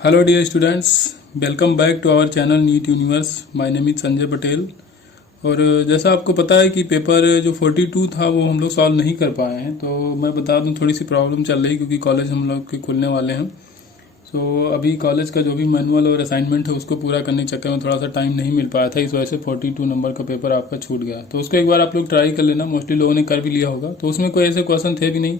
Hello dear students, welcome back to our channel NEET Universe. My name is Sanjay Patel. और जैसा आपको पता है कि पेपर जो 42 था वो हम लोग सॉल्व नहीं कर पाए हैं, तो मैं बता दूं थोड़ी सी प्रॉब्लम चल रही क्योंकि कॉलेज हम लोग के खुलने वाले हैं। सो अभी कॉलेज का जो भी मैनुअल और असाइनमेंट है उसको पूरा करने के चक्कर में थोड़ा सा टाइम नहीं मिल पाया था, इस वजह से 42 नंबर का पेपर आपका छूट गया। तो उसको एक बार आप लोग ट्राई कर लेना, मोस्टली लोगों ने कर भी लिया होगा। तो उसमें कोई ऐसे क्वेश्चन थे भी नहीं,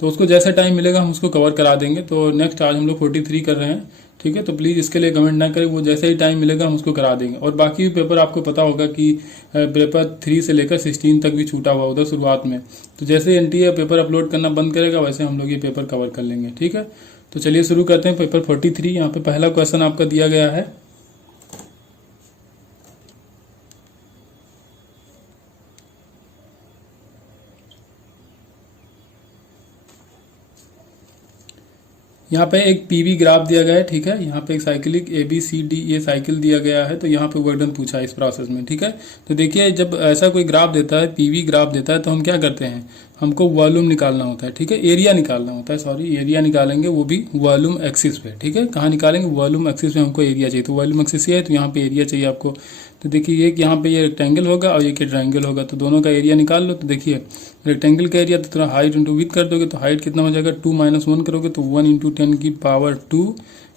तो उसको जैसा टाइम मिलेगा हम उसको कवर करा देंगे। तो नेक्स्ट आज हम लोग 43 कर रहे हैं, ठीक है। तो प्लीज़ इसके लिए कमेंट ना करें, वो जैसे ही टाइम मिलेगा हम उसको करा देंगे। और बाकी भी पेपर आपको पता होगा कि पेपर 3 से लेकर 16 तक भी छूटा हुआ उधर शुरुआत में। तो जैसे एनटीए पेपर अपलोड करना बंद करेगा वैसे हम लोग ये पेपर कवर कर लेंगे, ठीक है। तो चलिए शुरू करते हैं पेपर 43। यहाँ पे पहला क्वेश्चन आपका दिया गया है। यहाँ पे एक पीवी ग्राफ दिया गया है, ठीक है। यहाँ पे एक साइक्लिक ABCD ये साइकिल दिया गया है, तो यहाँ पे वर्क डन पूछा है इस प्रोसेस में, ठीक है। तो देखिए जब ऐसा कोई ग्राफ देता है, पीवी ग्राफ देता है, तो हम क्या करते हैं, हमको वॉल्यूम निकालना होता है, ठीक है। एरिया निकालना होता है, सॉरी एरिया निकालेंगे, वो भी वॉल्यूम एक्सिस पे, ठीक है। कहाँ निकालेंगे, वॉल्यूम एक्सिस पे हमको एरिया चाहिए। तो वॉल्यूम एक्सिस ये है, तो यहाँ पे एरिया चाहिए आपको। तो देखिए एक यहाँ पे ये रेक्टेंगल होगा और एक ट्रायंगल होगा, तो दोनों का एरिया निकाल लो। तो देखिए रेक्टेंगल का एरिया तो थोड़ा हाइट इंटू विथ कर दोगे तो हाइट कितना हो जाएगा, 2 - 1 करोगे तो 1 × 10⁻²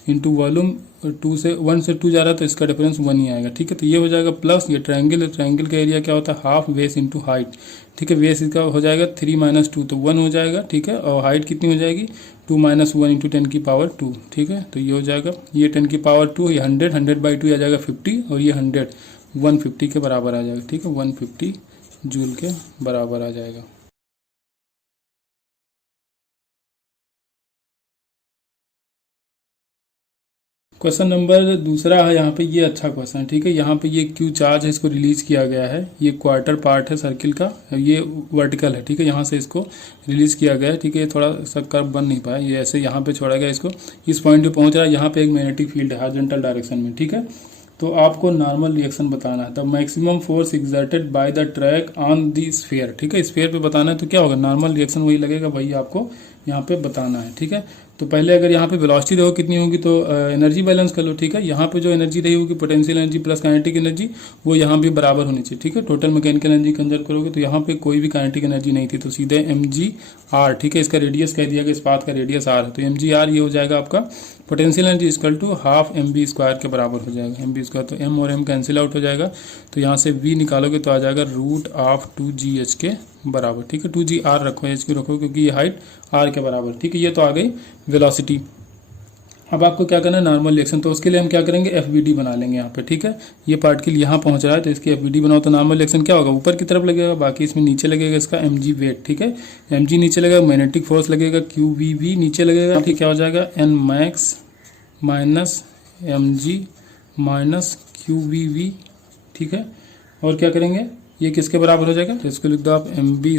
इंटू वॉल्यूम 2 से 1 से 2 जा रहा है तो इसका डिफरेंस 1 ही आएगा, ठीक है। तो ये हो जाएगा प्लस ये ट्रायंगल है, ट्रायंगल का एरिया क्या होता है, हाफ बेस इंटू हाइट, ठीक है। बेस इसका हो जाएगा 3 - 2 तो 1 हो जाएगा, ठीक है। और हाइट कितनी हो जाएगी, 2 - 1 × 10⁻², ठीक है। तो ये हो जाएगा, ये 10⁻², ये 100/2 आ जाएगा 50, और ये 100 150 के बराबर आ जाएगा, ठीक है। 150 जूल के बराबर आ जाएगा। क्वेश्चन नंबर दूसरा है यहाँ पे, ये अच्छा क्वेश्चन है, ठीक है। यहाँ पे ये क्यू चार्ज है, इसको रिलीज किया गया है। ये क्वार्टर पार्ट है सर्किल का, ये वर्टिकल है, ठीक है। यहाँ से इसको रिलीज किया गया है, ठीक है। ये थोड़ा सा कर्व बन नहीं पाया, ये ऐसे यहाँ पे छोड़ा गया इसको, इस पॉइंट पे पहुंच रहा है। यहाँ पे एक मैग्नेटिक फील्ड है हॉरिजॉन्टल डायरेक्शन में, ठीक है। तो आपको नॉर्मल रिएक्शन बताना है। The maximum force exerted by the track on the sphere, ठीक है। स्फीयर पे बताना है तो क्या होगा, नॉर्मल रिएक्शन वही लगेगा, वही आपको यहाँ पे बताना है, ठीक है। तो पहले अगर यहाँ पे वेलोसिटी देखो कितनी होगी, तो एनर्जी बैलेंस कर लो, ठीक है। यहाँ पे जो एनर्जी रही होगी potential energy plus kinetic energy, वो यहाँ भी बराबर होनी चाहिए, ठीक है। टोटल मैकेनिकल एनर्जी कंजर्व करोगे तो यहाँ पे कोई भी काइनेटिक एनर्जी नहीं थी, तो सीधे mgr, ठीक है। इसका रेडियस कह दिया गया, इस पाथ का रेडियस r है, तो mgr ये हो जाएगा आपका potential energy equal to half mv² के बराबर हो जाएगा। mv², तो m और m कैंसिल आउट हो जाएगा, तो यहाँ से v निकालोगे तो आ जाएगा √2gh के बराबर, ठीक है। 2gr रखो, h क्यों रखो, क्योंकि ये हाइट r के बराबर, ठीक है। ये तो आ गई वेलोसिटी। अब आपको क्या करना है, नॉर्मल रिएक्शन, तो उसके लिए हम क्या करेंगे, FVD बना लेंगे यहाँ पे, ठीक है। ये पार्टिकल यहाँ पहुँच रहा है तो इसकी FVD बनाओ, तो नॉर्मल रिएक्शन क्या होगा, ऊपर की तरफ लगेगा, बाकी इसमें नीचे लगेगा इसका mg वेट, ठीक है। mg नीचे लगेगा, मैग्नेटिक फोर्स लगेगा QVV नीचे लगेगा, ठीक, क्या हो जाएगा Nmax - mg - QVV, ठीक है। और क्या करेंगे, ये किसके बराबर हो जाएगा, तो इसको लिख दो आप mv²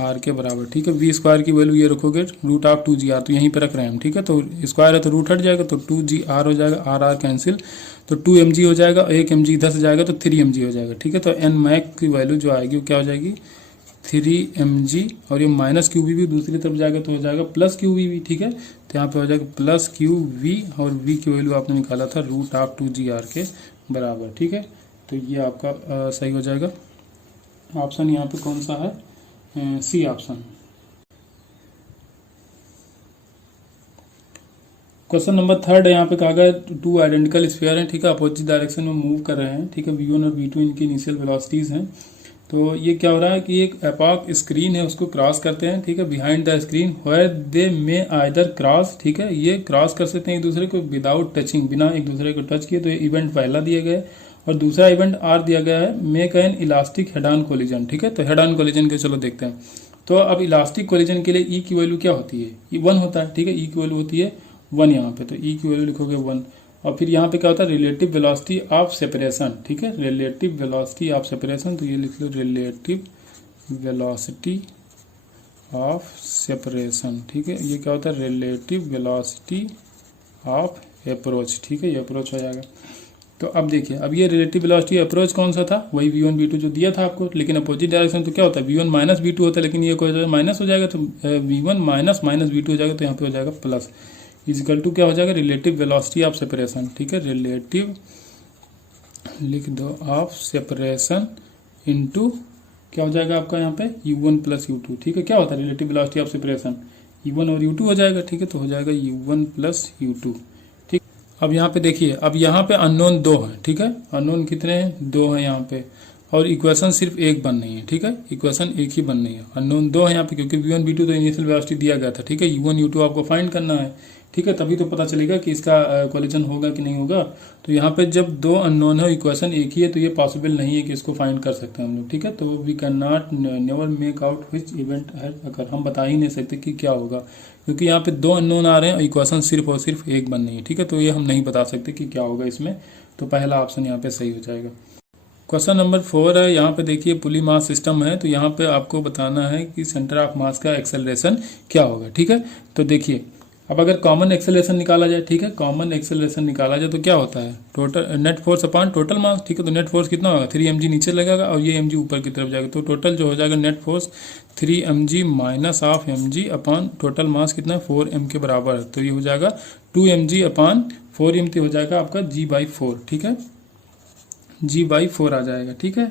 r के बराबर, ठीक है। v² की वैल्यू ये रखोगे √2gr, तो यहीं पे रख रहे हैं हम, ठीक है। तो स्क्वायर है तो रूट हट जाएगा, तो 2gr हो जाएगा, r कैंसिल, तो 2mg हो जाएगा, 1mg इधर से जाएगा तो 3mg हो जाएगा, ठीक है। तो nmax की वैल्यू जो आएगी वो क्या हो जाएगी, 3mg, और ये माइनस QVV दूसरी तरफ जाएगा तो हो जाएगा प्लस QVV, ठीक है। तो यहाँ पे हो जाएगा प्लस QV, और v की वैल्यू आपने निकाला था √2gr के बराबर, ठीक है। तो ये आपका सही हो जाएगा। ऑप्शन यहाँ पे कौन सा है, C option. Question number third है, यहाँ पे कहा गया 2 आइडेंटिकल स्फीयर हैं, ठीक है, अपोजिट डायरेक्शन में मूव कर रहे हैं, ठीक है। v1 और v2 इनकी इनिशियल वेलोसिटीज हैं। तो ये क्या हो रहा है कि एक एपॉक स्क्रीन है उसको क्रॉस करते हैं, ठीक है, behind the screen where they may either cross, ठीक है। ये क्रॉस कर सकते हैं एक दूसरे को विदाउट टचिंग, बिना एक दूसरे को टच किए। तो ये इवेंट पहला दिया गया है, और दूसरा इवेंट आर दिया गया है, make an elastic head on collision, ठीक है। तो हेड ऑन कोलिजन के चलो देखते हैं। तो अब इलास्टिक कोलिजन के लिए ई की वैल्यू क्या होती है, ये 1 होता है, ठीक है। ई की वैल्यू होती है 1 यहाँ पे, तो ई की वैल्यू लिखोगे 1। और फिर यहाँ पे क्या होता है, रिलेटिव वेलोसिटी ऑफ सेपरेशन, ठीक है, रिलेटिव वेलोसिटी ऑफ सेपरेशन, तो ये लिख लो रिलेटिव वेलोसिटी ऑफ सेपरेशन, ठीक है। ये क्या होता है, रिलेटिव वेलोसिटी ऑफ अप्रोच, ठीक है, ये अप्रोच हो जाएगा। तो अब देखिए, अब ये रिलेटिव वेलोसिटी अप्रोच कौन सा था, वही v1 v2 जो दिया था आपको, लेकिन अपोजिट डायरेक्शन तो क्या होता है, v1 - v2 होता है, लेकिन ये कोई माइनस हो जाएगा, तो v1 - v2 हो जाएगा, तो यहाँ पे हो जाएगा प्लस, इजिकल टू क्या हो जाएगा, रिलेटिव वेलोसिटी ऑफ सेपरेशन, ठीक है, रिलेटिव लिख दो ऑफ सेपरेशन इनटू क्या हो जाएगा आपका यहाँ पे u1 प्लस u2, ठीक है। क्या होता है relative velocity of separation, u1 और u2 हो जाएगा, ठीक है, तो हो जाएगा u1 प्लस u2, ठीक। अब यहाँ पे देखिए, अब यहाँ पे अननोन 2 है, ठीक है, अननोन कितने हैं, 2 है यहाँ पे, और इक्वेशन सिर्फ एक बन रही है, ठीक है, इक्वेशन एक ही बन रही है, अननोन 2 है यहाँ पे, क्योंकि v1 v2 तो इनिशियल वेलोसिटी दिया गया था, ठीक है, u1 u2 आपको फाइंड करना है, ठीक है, तभी तो पता चलेगा कि इसका कोलिजन होगा कि नहीं होगा। तो यहाँ पे जब 2 अननोन है, इक्वेशन एक ही है, तो ये पॉसिबल नहीं है कि इसको फाइंड कर सकते हैं हम लोग, ठीक है। तो we can not never make out which event है, अगर हम बता ही नहीं सकते कि क्या होगा, क्योंकि यहाँ पे 2 अननोन आ रहे हैं और इक्वेशन सिर्फ और सिर्फ एक बन रही है, ठीक है, तो ये हम नहीं बता सकते कि क्या होगा इसमें। तो पहला ऑप्शन यहाँ पे सही हो जाएगा। क्वेश्चन नंबर 4 है, यहाँ पे देखिए पुली मास सिस्टम है, तो यहाँ पे आपको बताना है कि सेंटर ऑफ मास का एक्सेलरेशन क्या होगा, ठीक है। तो देखिए, अब अगर कॉमन एक्सेलरेशन निकाला जाए, ठीक है, कॉमन एक्सेलरेशन निकाला जाए तो क्या होता है, total net force upon total mass, ठीक है, तो नेट फोर्स कितना होगा 3 mg नीचे लगेगा और ये mg ऊपर की तरफ जाएगा, तो टोटल जो हो जाएगा net force 3 mg minus half mg upon total mass कितना है 4 m के बराबर है, तो ये हो जाएगा 2 mg अपॉन 4 m हो जाएगा आपका g/4, ठीक है, g/4 आ जाएगा, ठीक है,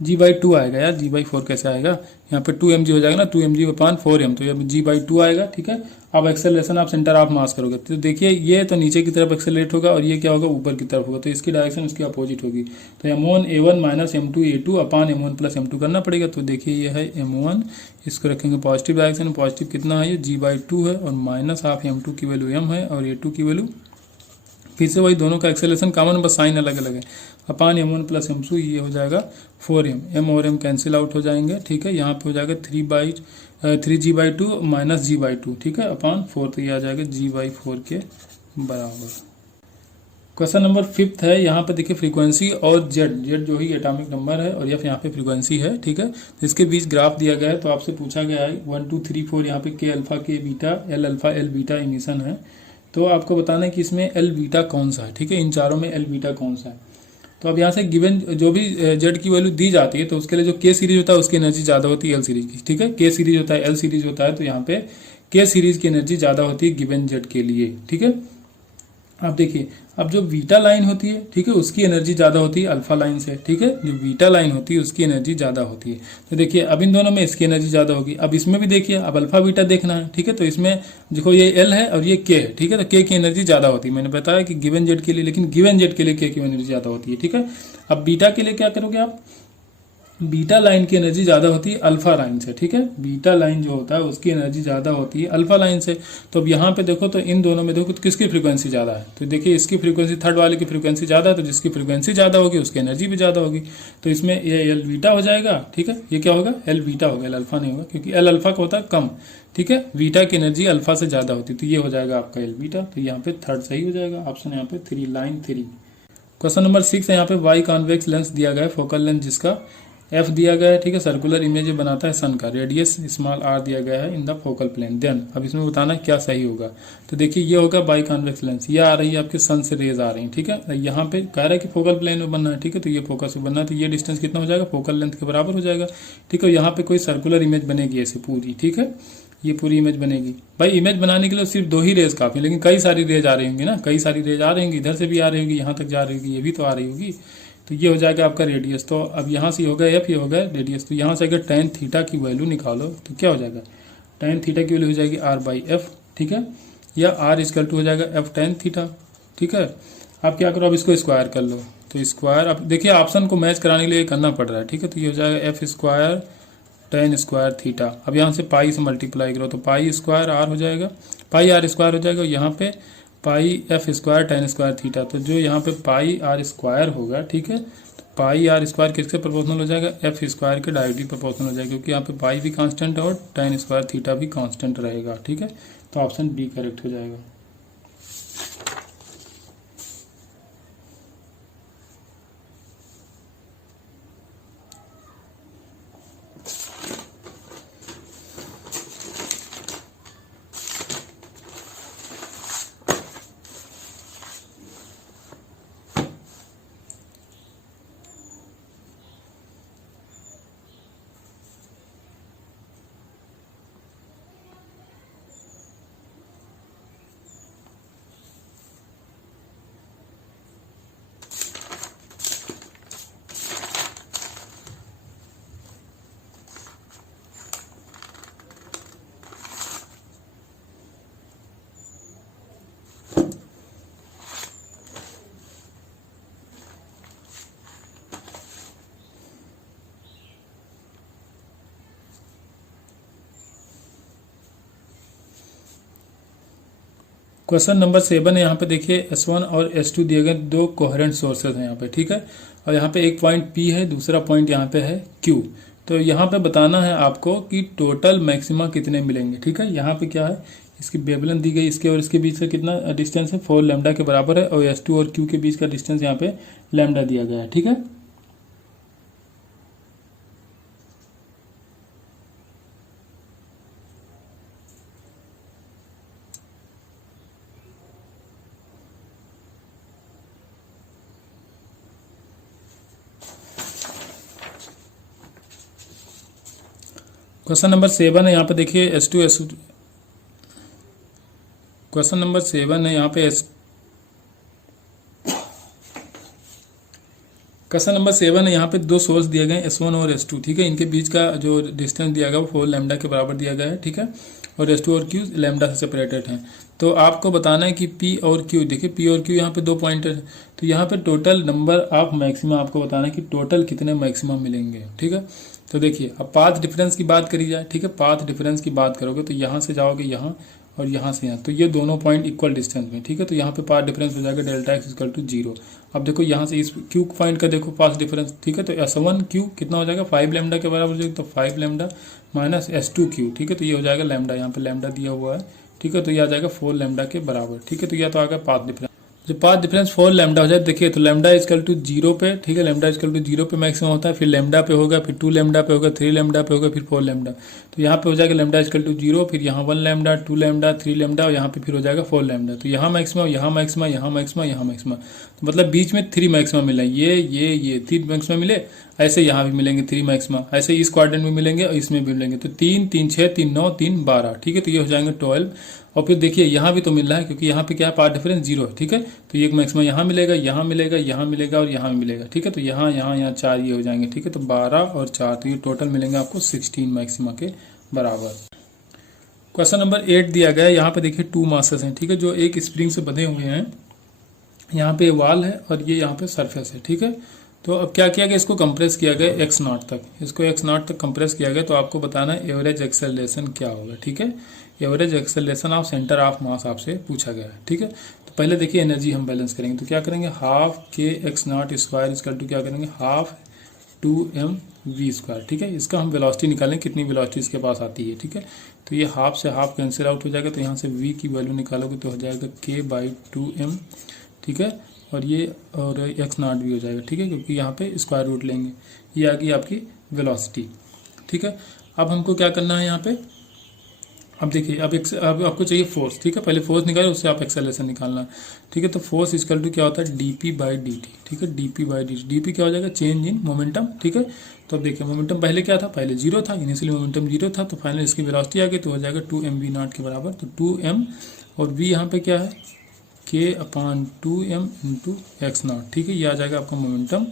g/2 आएगा यार, g/4 कैसे आएगा, यहाँ पे 2 mg हो जाएगा ना, 2 mg अपॉन 4 m, तो ये g/2 आएगा, ठीक है। अब एक्सेलरेशन आप सेंटर ऑफ मास करोगे तो देखिए ये तो नीचे की तरफ एक्सेलरेट होगा और ये क्या होगा ऊपर की तरफ होगा, तो इसकी डायरेक्शन इसकी अपोजिट होगी, तो m1 a1 minus m2 a2 upon m1 plus m2 करना पड़ेगा, तो देखिए ये है m1, इसको रखेंगे पॉजिटिव डायरेक्शन, पॉजिटिव कितना है ये g/2 है, और माइनस हाफ m2 की वैल्यू m है और a2 की वैल्यू, फिर से वही दोनों का एक्सेलरेशन कॉमन, बस साइन अलग अलग है, अपान m1 प्लस m2, ये हो जाएगा 4m, m और m कैंसिल आउट हो जाएंगे, ठीक है, यहाँ पे हो जाएगा 3g/2 माइनस g/2, ठीक है, अपान 4, तो ये आ जाएगा g/4 के बराबर। क्वेश्चन नंबर 5 है, यहाँ पे देखिए फ्रीक्वेंसी और जेड जो ही एटॉमिक नंबर है और एफ यहाँ पे फ्रीक्वेंसी है, ठीक है, तो इसके बीच ग्राफ दिया गया है, तो आपसे पूछा गया है 1 2 3 4 यहाँ पे के अल्फा के beta L alpha L beta emission है, तो आपको बताना है कि इसमें एल बीटा कौन सा है, ठीक है, इन चारों में एल बीटा कौन सा है। तो अब यहाँ से गिवन जो भी जेड की वैल्यू दी जाती है, तो उसके लिए जो के सीरीज होता है उसकी एनर्जी ज़्यादा होती है एल सीरीज की, ठीक है, के सीरीज होता है एल सीरीज होता है, तो यहाँ पे के सीरीज की एनर्जी ज़्यादा होती है गिवन जेड के लिए, ठीक है। अब देखिए, अब जो बीटा लाइन होती है, ठीक है, उसकी एनर्जी ज़्यादा होती है अल्फा लाइन से, ठीक है, जो बीटा लाइन होती है उसकी एनर्जी ज़्यादा होती है, तो देखिए अब इन दोनों में इसकी एनर्जी ज़्यादा होगी। अब इसमें भी देखिए, अब अल्फा बीटा देखना है, ठीक है, तो इसमें देखो ये एल है और ये के है, ठीक है, तो के की एनर्जी ज़्यादा होती है, मैंने बताया कि गिवन जेड के लिए, लेकिन गिवन जेड के लिए के की एनर्जी ज़्यादा होती है, ठीक है। अब बीटा के लिए क्या करोगे आप, बीटा लाइन की एनर्जी ज्यादा होती है अल्फा लाइन से, ठीक है, बीटा लाइन जो होता है उसकी एनर्जी ज्यादा होती है अल्फा लाइन से। तो अब यहाँ पे देखो, तो इन दोनों में देखो तो किसकी फ्रीक्वेंसी ज्यादा है, तो देखिए इसकी फ्रीक्वेंसी थर्ड वाले की फ्रीक्वेंसी ज्यादा है, तो जिसकी फ्रीक्वेंसी ज्यादा होगी उसकी एनर्जी भी ज्यादा होगी, तो इसमें ये एल बीटा हो जाएगा, ठीक है, ये क्या होगा एल बीटा होगा, एल अल्फा नहीं होगा, क्योंकि एल अल्फा का होता है कम, ठीक है, बीटा की एनर्जी अल्फा से ज्यादा होती है, तो ये हो जाएगा आपका एल बीटा, तो यहाँ पे थर्ड सही हो जाएगा ऑप्शन, यहाँ पे 3 लाइन 3। क्वेश्चन नंबर 6 है, यहाँ पे वाई कॉन्वेक्स लेंस दिया गया है, फोकल लेंथ जिसका एफ दिया गया है, ठीक है, सर्कुलर इमेज बनाता है सन का, रेडियस स्मॉल आर दिया गया है in the focal plane, then अब इसमें बताना है क्या सही होगा। तो देखिए ये होगा बाई कॉन्वेक्स लेंस, ये आ रही है आपके सन से रेज आ रही है, ठीक है, यहाँ पे कह रहा है कि फोकल प्लेन में बनना है, ठीक है, तो ये फोकस में बनना है, तो ये डिस्टेंस कितना हो जाएगा फोकल लेंथ के बराबर हो जाएगा, ठीक है। यहाँ पे कोई सर्कुलर इमेज बनेगी ऐसे पूरी, ठीक है, ये पूरी इमेज बनेगी। भाई इमेज बनाने के लिए सिर्फ 2 ही रेज काफी, लेकिन कई सारी रेज आ रही होंगी ना, कई सारी रेज आ रही होंगी, इधर से भी आ रही होगी, यहाँ तक जा रही होगी, ये भी तो आ रही होगी, तो ये हो जाएगा आपका रेडियस। तो अब यहाँ से हो गया एफ, ये हो गया रेडियस, तो यहाँ से अगर tan थीटा की वैल्यू निकालो तो क्या हो जाएगा, tan थीटा की वैल्यू हो जाएगी r/f, ठीक है, या r = हो जाएगा f tan थीटा, ठीक है। आप क्या करो, अब इसको स्क्वायर कर लो, तो स्क्वायर, अब देखिए ऑप्शन को मैच कराने के लिए करना पड़ रहा है, ठीक है, तो ये हो जाएगा f² tan स्क्वायर थीटा। अब यहाँ से पाई से मल्टीप्लाई करो तो पाई स्क्वायर r हो जाएगा, पाई r स्क्वायर हो जाएगा, यहाँ पे पाई f² tan स्क्वायर थीटा, तो जो यहाँ पे पाई r स्क्वायर होगा, ठीक है, तो पाई r स्क्वायर किसके प्रोपोर्शनल हो जाएगा, f स्क्वायर के डायरेक्टली प्रोपोर्शनल हो जाएगा, क्योंकि यहाँ पे पाई भी कांस्टेंट है और tan स्क्वायर थीटा भी कांस्टेंट रहेगा, ठीक है, तो ऑप्शन डी करेक्ट हो जाएगा। क्वेश्चन नंबर 7 है, यहाँ पे देखिए S1 और S2 दिए गए दो कोहेरेंट सोर्सेज हैं यहाँ पे, ठीक है। और यहाँ पे एक पॉइंट P है, दूसरा पॉइंट यहाँ पे है Q। तो यहाँ पे बताना है आपको कि टोटल मैक्सिमा कितने मिलेंगे, ठीक है। यहाँ पे क्या है, इसकी वेवलेंथ दी गई, इसके और इसके बीच का कितना डिस्टेंस है, 4 लैम्डा के बराबर है। और S2 और Q के बीच का डिस्टेंस यहाँ पे लैम्डा दिया गया है, ठीक है। क्वेश्चन नंबर 7 है, यहाँ पे देखिए S2 S क्वेश्चन नंबर 7 है, यहाँ पे क्वेश्चन नंबर 7 है, यहाँ पे दो सोर्स दिए गए S1 और S2, ठीक है। इनके बीच का जो डिस्टेंस दिया गया वो 4 लैम्डा के बराबर दिया गया है, ठीक है। और S2 और Q लैम्डा से सेपरेटेड हैं। तो आपको बताना है कि P और Q, देखिए P और Q यहाँ पे दो पॉइंटर है। तो यहाँ पे टोटल नंबर ऑफ मैक्सिमा आपको बताना है कि टोटल कितने मैक्सिमा मिलेंगे, ठीक है। तो देखिए अब पाथ डिफरेंस की बात करी जाए, ठीक है। पाथ डिफरेंस की बात करोगे तो यहाँ से जाओगे यहाँ और यहाँ से यहाँ, तो ये दोनों पॉइंट इक्वल डिस्टेंस में, ठीक है। तो यहाँ पे पाथ डिफरेंस हो जाएगा डेल्टा एक्स इक्वल टू 0। अब देखो यहाँ से इस Q पॉइंट का देखो पाथ डिफरेंस, ठीक है। तो S1 Q कितना हो जाएगा, 5 लैम्डा के बराबर हो जाएगा। तो 5 लैम्डा माइनस S2 Q, ठीक है। तो ये हो जाएगा लैम्डा, यहाँ पे लैम्डा दिया हुआ है, ठीक है। तो ये आ जाएगा 4 लैम्डा के बराबर, ठीक है। तो यह तो आ गया पाथ डिफरेंस। जब पाथ डिफरेंस 4 लैम्डा हो जाए, देखिए तो लैम्डा इजकल टू 0 पे, ठीक है। लैम्डा इजकल टू 0 पे मैक्सिमम होता है, फिर लैम्डा पे होगा, फिर 2 लैम्डा पे होगा, 3 लैम्डा पे होगा, फिर 4 लैम्डा। तो यहाँ पे हो जाएगा लैम्डा इजकल टू 0, फिर यहाँ 1 लैम्डा, 2 लैम्डा, 3 लैम्डा, और यहाँ पे फिर हो जाएगा 4 लैम्डा। तो यहाँ मैक्सिमम, यहाँ मैक्सिमम, यहाँ मैक्सिमम, यहाँ मैक्सिमम, तो मतलब बीच में 3 मैक्सिमम मिला, ये 3 मैक्सिमम मिले। ऐसे यहाँ भी मिलेंगे 3 मैक्सिमम, ऐसे इस क्वाड्रेंट में मिलेंगे और इसमें भी मिलेंगे। तो 3 3 6 3 9 3 12, ठीक है। तो ये हो जाएंगे 12। और फिर देखिए यहाँ भी तो मिल रहा है, क्योंकि यहाँ पे क्या है, पाथ डिफरेंस 0 है, ठीक है। तो ये एक मैक्सिमम यहाँ मिलेगा, यहाँ मिलेगा, यहाँ मिलेगा और यहाँ भी मिलेगा, ठीक है। तो यहाँ यहाँ यहाँ 4 ये हो जाएंगे, ठीक है। तो 12 और 4, तो ये टोटल मिलेंगे आपको 16 मैक्सिमा के बराबर। क्वेश्चन नंबर 8 दिया गया है, यहाँ पे देखिए 2 मासेस हैं, ठीक है, जो एक स्प्रिंग से बंधे हुए हैं। यहाँ पे वॉल है और ये यहाँ पे सरफेस है, ठीक है। तो अब क्या किया गया, इसको कंप्रेस किया गया x0 तक, इसको x0 तक कंप्रेस किया गया। तो आपको बताना है एवरेज एक्सेलरेशन क्या होगा, ठीक है। Average acceleration of centre of मास आपसे पूछा गया है, ठीक है। तो पहले देखिए एनर्जी हम बैलेंस करेंगे, तो क्या करेंगे, हाफ के x0 स्क्वायर इजकल टू क्या करेंगे, हाफ 2mv स्क्वायर, ठीक है। इसका हम वेलोसिटी निकालें, कितनी वेलोसिटी इसके पास आती है, ठीक है। तो ये हाफ से हाफ कैंसिल आउट हो जाएगा, तो यहाँ से v की वैल्यू निकालोगे तो हो जाएगा k/2m, ठीक है। और ये और x0 भी हो जाएगा, ठीक है, क्योंकि यहाँ पे स्क्वायर रूट लेंगे। ये आ गई आपकी वेलोसिटी, ठीक है। अब हमको क्या करना है यहाँ पे, अब देखिए अब आपको चाहिए फोर्स, ठीक है। पहले फोर्स निकाले, उससे आप एक्सेलरेशन निकालना, ठीक है। तो फोर्स इक्वल टू क्या होता है, dp/dt, ठीक है। dp/dt, dp क्या हो जाएगा, चेंज इन मोमेंटम, ठीक है। तो अब देखिए मोमेंटम पहले क्या था, पहले 0 था, इनिशियली मोमेंटम 0 था। तो फाइनल इसकी वेलोसिटी आ गई, तो हो जाएगा 2mv0 के बराबर। तो 2m और v यहाँ पे क्या है, k/2m इंटू x0, ठीक है। ये आ जाएगा आपका मोमेंटम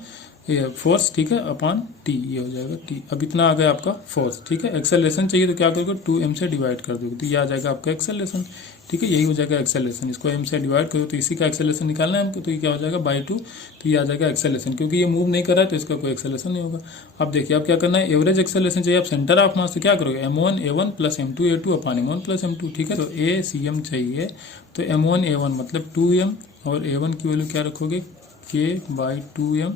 फोर्स, ठीक है, अपॉन t, ये हो जाएगा t। अब इतना आ गया आपका फोर्स, ठीक है। एक्सेलरेशन चाहिए तो क्या करोगे, 2m से डिवाइड कर दोगे, तो ये आ जाएगा आपका एक्सेलरेशन, ठीक है। यही हो जाएगा एक्सेलरेशन, इसको m से डिवाइड करो तो इसी का एक्सेलरेशन निकालना है हमको। तो ये क्या हो जाएगा, बाई 2। तो ये आ जाएगा एक्सेलरेशन, क्योंकि ये मूव नहीं कर रहा है तो इसका कोई एक्सेलरेशन नहीं होगा। अब देखिए अब क्या करना है, एवरेज एक्सेलरेशन चाहिए। आप सेंटर ऑफ मास से क्या करोगे, m1a1 plus m2a2 upon m1 plus m2, ठीक है। तो acm चाहिए, तो m1a1 मतलब 2m और a1 की वैल्यू क्या रखोगे, k/2m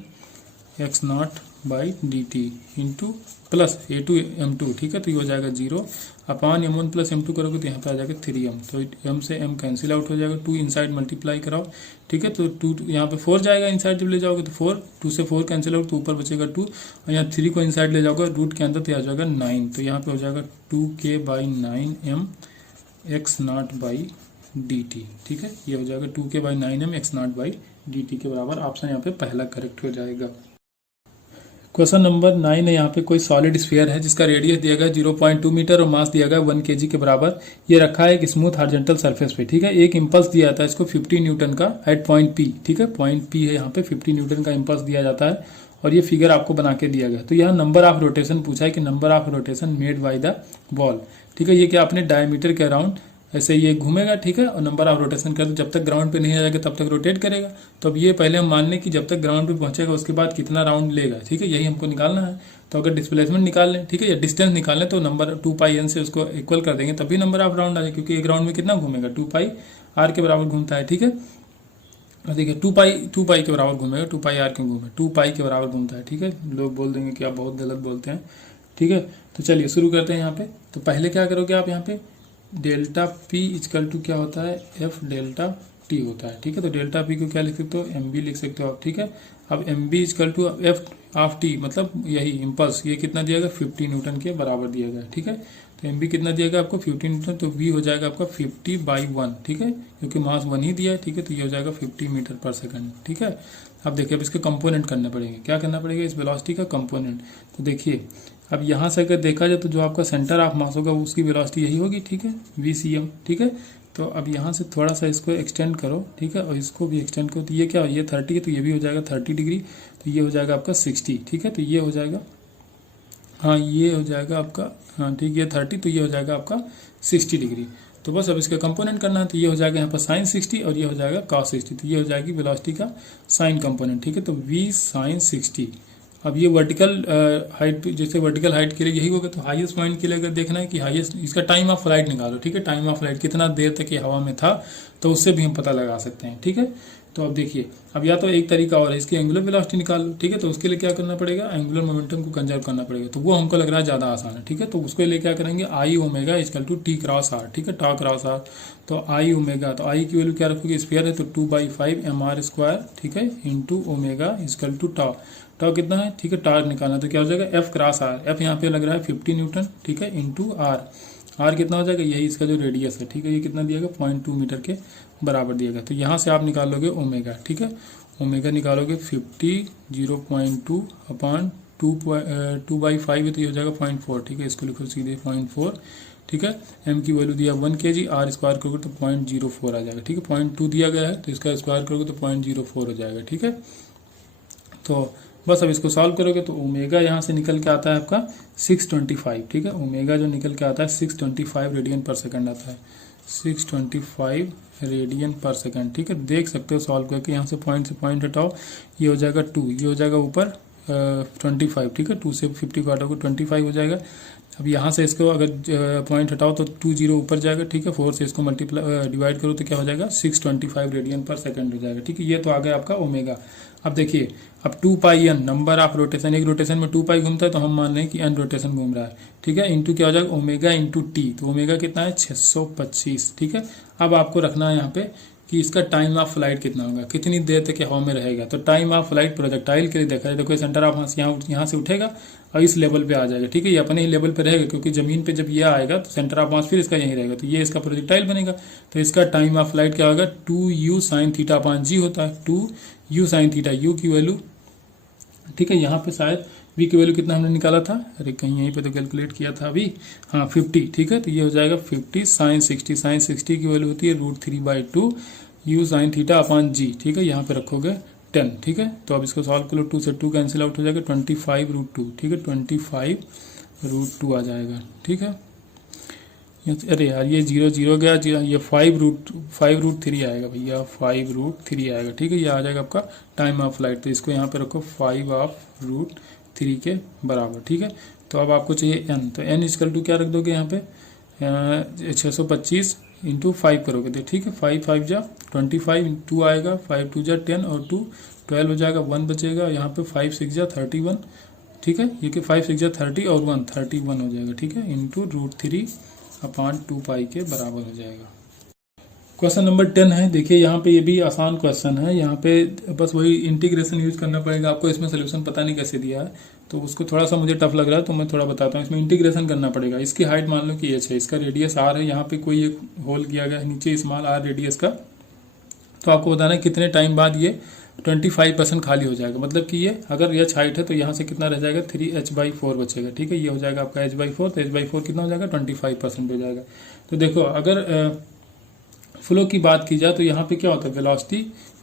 x0/dt into plus a2m2, ठीक है। तो ये हो जाएगा 0 अपॉन m1 प्लस m2 करोगे तो यहाँ पे आ जाएगा 3m। तो m से m कैंसिल आउट हो जाएगा, 2 इनसाइड मल्टीप्लाई कराओ, ठीक है। तो 2 यहाँ पे 4 जाएगा इनसाइड, जब ले जाओगे तो 4, 2 से 4 कैंसिल आउट, तो ऊपर बचेगा 2, और यहाँ 3 को इनसाइड ले जाओगे रूट के अंदर, तो आ जाएगा 9। तो यहाँ पे हो जाएगा 2k/9m x0/dt, ठीक है। ये हो जाएगा 2k/9m x0/dt के बराबर। ऑप्शन यहाँ पे पहला करेक्ट हो जाएगा। क्वेश्चन नंबर 9 है, यहाँ पे कोई सॉलिड स्फीयर है जिसका रेडियस दिया गया 0.2 मीटर और मास दिया गया 1 kg के बराबर। ये रखा है एक स्मूथ हॉरिजॉन्टल सरफेस पे, ठीक है। एक इंपल्स दिया जाता है इसको 50 न्यूटन का एट पॉइंट P, ठीक है। पॉइंट P है यहाँ पे, 50 न्यूटन का इंपल्स दिया जाता है और ये फिगर आपको बना के दिया गया। तो यहाँ नंबर ऑफ रोटेशन पूछा है कि number of rotation made by the ball, ठीक है। ये क्या अपने डायमीटर के अराउंड ऐसे ये घूमेगा, ठीक है। और नंबर ऑफ रोटेशन कर, जब तक ग्राउंड पे नहीं आ जाएगा तब तक रोटेट करेगा। तो अब ये पहले हम मान लें कि जब तक ग्राउंड पे पहुंचेगा उसके बाद कितना राउंड लेगा, ठीक है। यही हमको निकालना है। तो अगर डिस्प्लेसमेंट निकाल लें, ठीक है, या डिस्टेंस निकाल लें, तो नंबर 2πn से उसको इक्वल कर देंगे, तभी नंबर ऑफ राउंड आ जाए, क्योंकि एक राउंड में कितना घूमेगा, 2π आर के बराबर घूमता है, ठीक है। और देखिए टू पाई के बराबर घूमेगा, 2 पाई आर क्यों घूमे, 2 पाई के बराबर घूमता है, ठीक है। लोग बोल देंगे कि आप बहुत गलत बोलते हैं, ठीक है। तो चलिए शुरू करते हैं यहाँ पे। तो पहले क्या करोगे आप, यहाँ पे डेल्टा पी इजकल टू क्या होता है, एफ डेल्टा टी होता है, ठीक है। तो डेल्टा पी को क्या लिख सकते हो, एम बी लिख सकते हो आप, ठीक है। अब M B equal to F of T, मतलब यही इम्पल्स, ये कितना दिया गया 50 न्यूटन के बराबर दिया गया, ठीक है। तो एम बी कितना दिया गया आपको 50 न्यूटन, तो वी हो जाएगा आपका 50/1, ठीक है, क्योंकि मास 1 ही दिया है, ठीक है। तो ये हो जाएगा 50 मीटर पर सेकंड, ठीक है। अब देखिए अब इसके कंपोनेंट करने पड़ेंगे, क्या करना पड़ेगा, इस वेलोसिटी का कंपोनेंट। तो देखिए अब यहाँ से अगर देखा जाए तो जो आपका सेंटर ऑफ मास होगा उसकी वेलोसिटी यही होगी, ठीक है, VCM, ठीक है। तो अब यहाँ से थोड़ा सा इसको एक्सटेंड करो, ठीक है, और इसको भी एक्सटेंड करो। तो ये क्या, ये 30 है तो ये भी हो जाएगा 30 डिग्री, तो ये हो जाएगा आपका 60, ठीक है। तो ये हो जाएगा, हाँ ये हो जाएगा आपका, हाँ ठीक, ये 30, तो ये हो जाएगा आपका 60 डिग्री। तो बस अब इसका कंपोनेंट करना है, तो ये हो जाएगा यहाँ पर साइन 60 और ये हो जाएगा कॉस 60, तो ये हो जाएगी वेलोसिटी का साइन कंपोनेंट, ठीक है। तो V साइन 60। अब ये वर्टिकल हाइट, जैसे वर्टिकल हाइट के लिए यही होगा, तो हाईएस्ट पॉइंट के लिए अगर देखना है कि हाईएस्ट, इसका टाइम ऑफ फ्लाइट निकालो, ठीक है। टाइम ऑफ फ्लाइट कितना देर तक ये हवा में था, तो उससे भी हम पता लगा सकते हैं, ठीक है। तो अब देखिए, अब या तो एक तरीका और है, इसकी एंगुलर वेलोसिटी निकाल लो, ठीक है। तो उसके लिए क्या करना पड़ेगा, एंगुलर मोमेंटम को कंजर्व करना पड़ेगा, तो वो हमको लग रहा है ज्यादा आसान है, ठीक है। तो उसके लिए क्या करेंगे, I omega equal to t cross r, ठीक है, टा क्रॉस आर। तो आई ओमेगा, तो आई की वैल्यू क्या रखोगे, स्क्वायर है तो 2/5 mr स्क्वायर, ठीक है, इंटू ओमेगा इजकल टू टा। टा कितना है, ठीक है, टार निकालना, तो क्या हो जाएगा एफ क्रॉस आर, एफ यहाँ पे लग रहा है 50 न्यूटन, ठीक है, इंटू आर। आर कितना हो जाएगा, यही इसका जो रेडियस है, ठीक है, ये कितना दिया गया 0.2 मीटर के बराबर दिया गया। तो यहाँ से आप निकाल लोगे ओमेगा, ठीक है, ओमेगा निकालोगे 50 0.2 अपॉन 2/5 है तो ये हो जाएगा 0.4, ठीक है, इसको लिखो सीधे 0.4, ठीक है। एम की वैल्यू दिया 1 kg, आर स्क्वायर करोगे तो 0.04 आ जाएगा, ठीक है। 0.2 दिया गया है तो इसका स्क्वायर करोगे तो 0.04 हो जाएगा, ठीक है। तो बस अब इसको सॉल्व करोगे तो ओमेगा यहाँ से निकल के आता है आपका 625, ठीक है। ओमेगा जो निकल के आता है 625 रेडियन पर सेकंड आता है, 625 रेडियन पर सेकंड, ठीक है। देख सकते हो सॉल्व करके, यहाँ से पॉइंट हटाओ, ये हो जाएगा 2, ये हो जाएगा ऊपर 25, ठीक है, 2 से 50 को हटाओगे 25 हो जाएगा। अब यहाँ से इसको अगर पॉइंट हटाओ तो 20 ऊपर जाएगा, ठीक है, 4 से इसको मल्टीप्लाई डिवाइड करो तो क्या हो जाएगा 625 रेडियन पर सेकंड हो जाएगा, ठीक है। ये तो आ गया आपका ओमेगा। अब देखिए, अब 2πn नंबर ऑफ रोटेशन, एक रोटेशन में 2 पाई घूमता है तो हम मान लें कि n रोटेशन घूम रहा है, ठीक है, इंटू क्या हो जाएगा ओमेगा इंटू टी। तो ओमेगा कितना है 625, ठीक है। अब आपको रखना है यहाँ पे कि इसका टाइम ऑफ फ्लाइट कितना होगा, कितनी देर तक हवा में रहेगा। तो टाइम ऑफ फ्लाइट प्रोजेक्टाइल के लिए देखा है, देखो सेंटर ऑफ मास यहाँ से उठेगा और इस लेवल पे आ जाएगा, ठीक है, ये अपने ही लेवल पे रहेगा, क्योंकि जमीन पे जब ये आएगा तो सेंटर ऑफ मास फिर इसका यही रहेगा, तो ये इसका प्रोजेक्टाइल बनेगा। तो इसका टाइम ऑफ फ्लाइट क्या होगा, 2u साइन थीटा अपॉन जी होता है, 2u साइन थीटा, u की वैल्यू, ठीक है। यहाँ पे शायद v की वैल्यू कितना हमने निकाला था, अरे कहीं यहीं पे तो कैलकुलेट किया था अभी, हाँ 50, ठीक है। तो ये हो जाएगा 50 साइन 60, साइन 60 की वैल्यू होती है √3/2 u साइन थीटा अपॉन जी, ठीक है, यहाँ पे रखोगे 10, ठीक है। तो अब इसको सॉल्व कर लो, 2 से 2 कैंसिल आउट हो जाएगा, 25√2, ठीक है, 25√2 आ जाएगा, ठीक है। अरे यार ये 0 गया, ये 5√3 आएगा भैया, 5√3 आएगा, ठीक है, ये आ जाएगा आपका टाइम ऑफ फ्लाइट। तो इसको यहाँ पे रखो 5/√3 के बराबर, ठीक है। तो अब आपको चाहिए n, तो n इजकल टू क्या रख दोगे यहाँ पे 625 इंटू 5 करोगे तो, ठीक है, 5 5 जा 25, 2 आएगा, 5 2 जा 10 और 2 12 हो जाएगा, 1 बचेगा, यहाँ पे 5 6 जा 31, ठीक है, ये कि 5 6 जा 30 और 1 31 हो जाएगा, ठीक है, इंटू √3 अपॉन 2 पाई के बराबर हो जाएगा। क्वेश्चन नंबर 10 है, देखिए यहाँ पे ये भी आसान क्वेश्चन है, यहाँ पे बस वही इंटीग्रेशन यूज करना पड़ेगा आपको। इसमें सोल्यूशन पता नहीं कैसे दिया है, तो उसको थोड़ा सा मुझे टफ लग रहा है, तो मैं थोड़ा बताता हूँ। इसमें इंटीग्रेशन करना पड़ेगा। इसकी हाइट मान लो कि h है, इसका रेडियस r है, यहाँ पे कोई एक होल किया गया है नीचे स्मॉल r रेडियस का, तो आपको बताना है कितने टाइम बाद ये 25% खाली हो जाएगा। मतलब कि ये अगर h हाइट है तो यहाँ से कितना रह जाएगा 3h/4 बचेगा, ठीक है, ये हो जाएगा आपका h/4, तो h/4 कितना हो जाएगा 25% हो जाएगा। तो देखो अगर फ्लो की बात की जाए तो यहाँ पे क्या होता है वेलोसिटी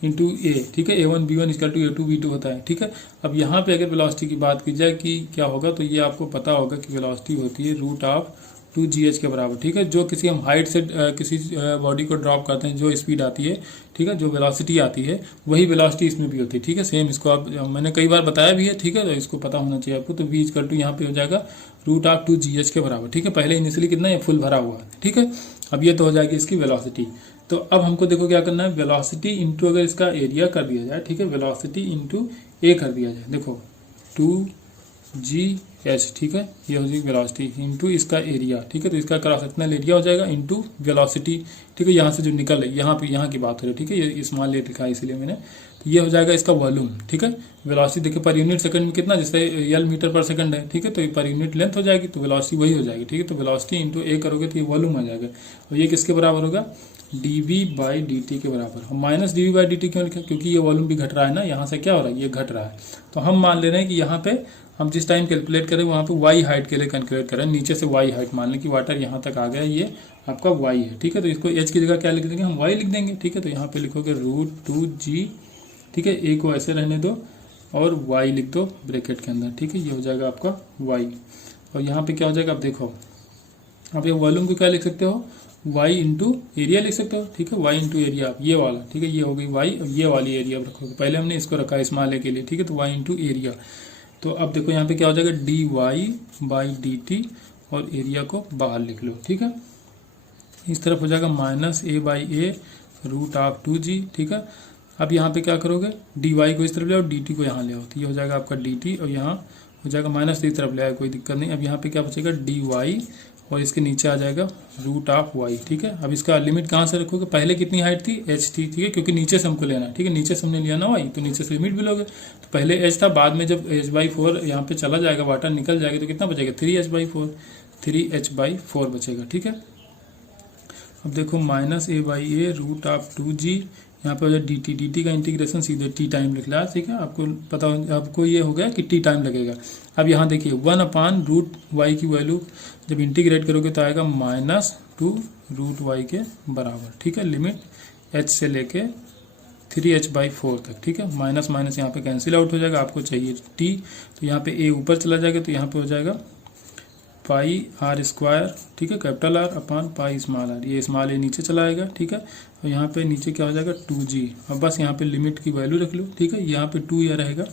इंटू ए, ठीक है, a1 b1 equal to a2 b2 होता है, ठीक है। अब यहाँ पे अगर वेलोसिटी की बात की जाए कि क्या होगा, तो ये आपको पता होगा कि वेलोसिटी होती है √2gh के बराबर, ठीक है। जो किसी हम हाइट से किसी बॉडी को ड्रॉप करते हैं, जो स्पीड आती है, ठीक है, जो वेलोसिटी आती है, वही वेलोसिटी इसमें भी होती है, ठीक है, सेम। इसको आप मैंने कई बार बताया भी है, ठीक है, तो इसको पता होना चाहिए आपको। तो v इक्वल टू यहाँ पे हो जाएगा √2gh के बराबर, ठीक है। पहले इनिशियली कितना ये फुल भरा हुआ है, ठीक है। अब ये तो हो जाएगी इसकी वेलोसिटी। तो अब हमको देखो क्या करना है, वेलोसिटी इंटू अगर इसका एरिया कर दिया जाए, ठीक है, वेलोसिटी इंटू ए कर दिया जाए, देखो 2g(h), ठीक है, ये हो जाएगी वेलोसिटी इंटू इसका एरिया, ठीक है, तो इसका क्रॉस सेक्शनल एरिया हो जाएगा इंटू वेलोसिटी, ठीक है, यहाँ से जो निकल है, यहाँ की बात हो रही है, ठीक है, ये स्मॉल ए लिखा है इसलिए मैंने, तो ये हो जाएगा इसका वॉल्यूम, ठीक है। वेलोसिटी देखिए पर यूनिट सेकंड में कितना, जैसे एल मीटर पर सेकंड है, ठीक है, तो पर यूनिट लेंथ हो जाएगी, तो वेलोसिटी वही हो जाएगी, ठीक है, तो वेलोसिटी इंटू ए करोगे तो ये वॉल्यूम आ जाएगा, और ये किसके बराबर होगा, dv/dt के बराबर। हम माइनस dv/dt क्यों लिखा, क्योंकि ये वॉल्यूम भी घट रहा है ना, यहाँ से क्या हो रहा है, ये घट रहा है, तो हम मान ले रहे हैं कि यहाँ पे हम जिस टाइम कैलकुलेट करें वहाँ पे y हाइट के लिए कैलकुलेट करें, नीचे से y हाइट मान लें कि वाटर यहाँ तक आ गया, ये आपका y है, ठीक है, तो इसको h की जगह क्या लिख देंगे, हम y लिख देंगे, ठीक है, तो यहाँ पे लिखोगे √2g, ठीक है, a को ऐसे रहने दो और y लिख दो ब्रैकेट के अंदर, ठीक है, ये हो जाएगा आपका y, और यहाँ पे क्या हो जाएगा, आप देखो आप ये वॉल्यूम को क्या लिख सकते हो, y इंटू एरिया लिख सकते हो, ठीक है, y इंटू एरिया, ये वाला, ठीक है, ये हो गई y और ये वाली एरिया रखोगे, पहले हमने इसको रखा स्मॉल ए के लिए, ठीक है, तो y इंटू एरिया, तो अब देखो यहाँ पे क्या हो जाएगा, dy/dt और एरिया को बाहर लिख लो, ठीक है, इस तरफ हो जाएगा -a/a √2g, ठीक है। अब यहाँ पे क्या करोगे, dy को इस तरफ ले आओ, dt को यहाँ ले आओ, तो ये हो जाएगा आपका dt, और यहाँ हो जाएगा माइनस इस तरफ ले आए, कोई दिक्कत नहीं। अब यहाँ पे क्या बचेगा, dy और इसके नीचे आ जाएगा √y, ठीक है। अब इसका लिमिट कहाँ से रखोगे, पहले कितनी हाइट थी, h थी, ठीक है, क्योंकि नीचे से हमको लेना है, ठीक है, नीचे से हमने लिया ना y, तो नीचे से लिमिट भी लोगे, तो पहले h था, बाद में जब h/4 यहाँ पे चला जाएगा, वाटर निकल जाएगा, तो कितना बचेगा, 3h/4 बचेगा, ठीक है। अब देखो -a/a √2g, यहाँ पे हो जाए dt का इंटीग्रेशन सीधे t टाइम लिख रहा है, ठीक है, आपको पता आपको ये हो गया कि t टाइम लगेगा। अब यहाँ देखिए 1/√y की वैल्यू जब इंटीग्रेट करोगे तो आएगा -2√y के बराबर, ठीक है, लिमिट h से लेके 3h/4 तक, ठीक है, माइनस माइनस यहाँ पे कैंसिल आउट हो जाएगा, आपको चाहिए t, तो यहाँ पे a ऊपर चला जाएगा, तो यहाँ पे हो जाएगा πr², ठीक है, कैपिटल R अपान पाई स्मॉल r, ये स्मॉल ए नीचे चला आएगा, ठीक है, और यहाँ पे नीचे क्या हो जाएगा 2g। अब बस यहाँ पे लिमिट की वैल्यू रख लो, ठीक है, यहाँ पे 2 यह रहेगा,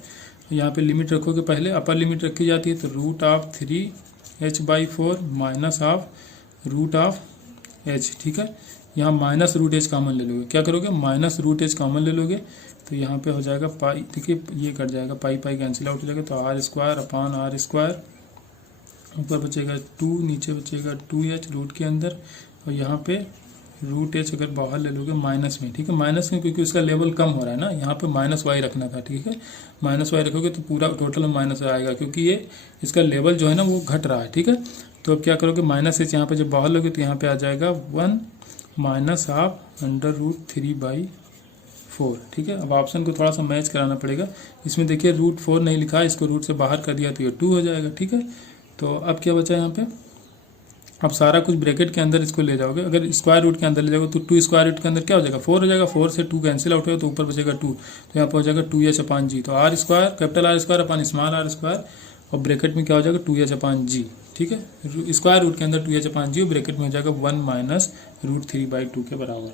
यहाँ पे लिमिट रखोगे, पहले अपर लिमिट रखी जाती है, तो √3h/4 माइनस ऑफ √h, ठीक है, यहाँ -√h कॉमन ले लोगे, क्या करोगे, -√h कॉमन ले लोगे, तो यहाँ पे हो जाएगा पाई, देखिए ये कट जाएगा, पाई कैंसिल आउट हो जाएगा, तो r² अपान r², ऊपर बचेगा 2, नीचे बचेगा 2h रूट के अंदर, और यहाँ पे √h अगर बाहर ले लोगे माइनस में, ठीक है, माइनस में क्योंकि उसका लेवल कम हो रहा है ना, यहाँ पे -y रखना था, ठीक है, -y रखोगे तो पूरा टोटल में माइनस आएगा, क्योंकि ये इसका लेवल जो है ना वो घट रहा है, ठीक है। तो अब क्या करोगे, -h यहाँ पे जब बाहर लोगे तो यहाँ पे आ जाएगा 1 -√3/4, ठीक है। अब ऑप्शन को थोड़ा सा मैच कराना पड़ेगा, इसमें देखिए √4 नहीं लिखा है, इसको रूट से बाहर कर दिया तो ये 2 हो जाएगा, ठीक है। तो अब क्या बचा यहाँ पे, अब सारा कुछ ब्रैकेट के अंदर इसको ले जाओगे, अगर स्क्वायर रूट के अंदर ले जाओगे तो 2 स्क्वायर रूट के अंदर क्या हो जाएगा, 4 हो जाएगा, 4 से 2 कैंसिल आउट होगा, तो ऊपर बचेगा 2, तो यहाँ पर हो जाएगा 2h/g, तो r² कैपिटल R² अपान स्मॉल r², और ब्रैकेट में क्या हो जाएगा 2h/g, ठीक है, स्क्वायर रूट के अंदर 2h/g, और ब्रैकेट में हो जाएगा 1 -√3/2 के बराबर।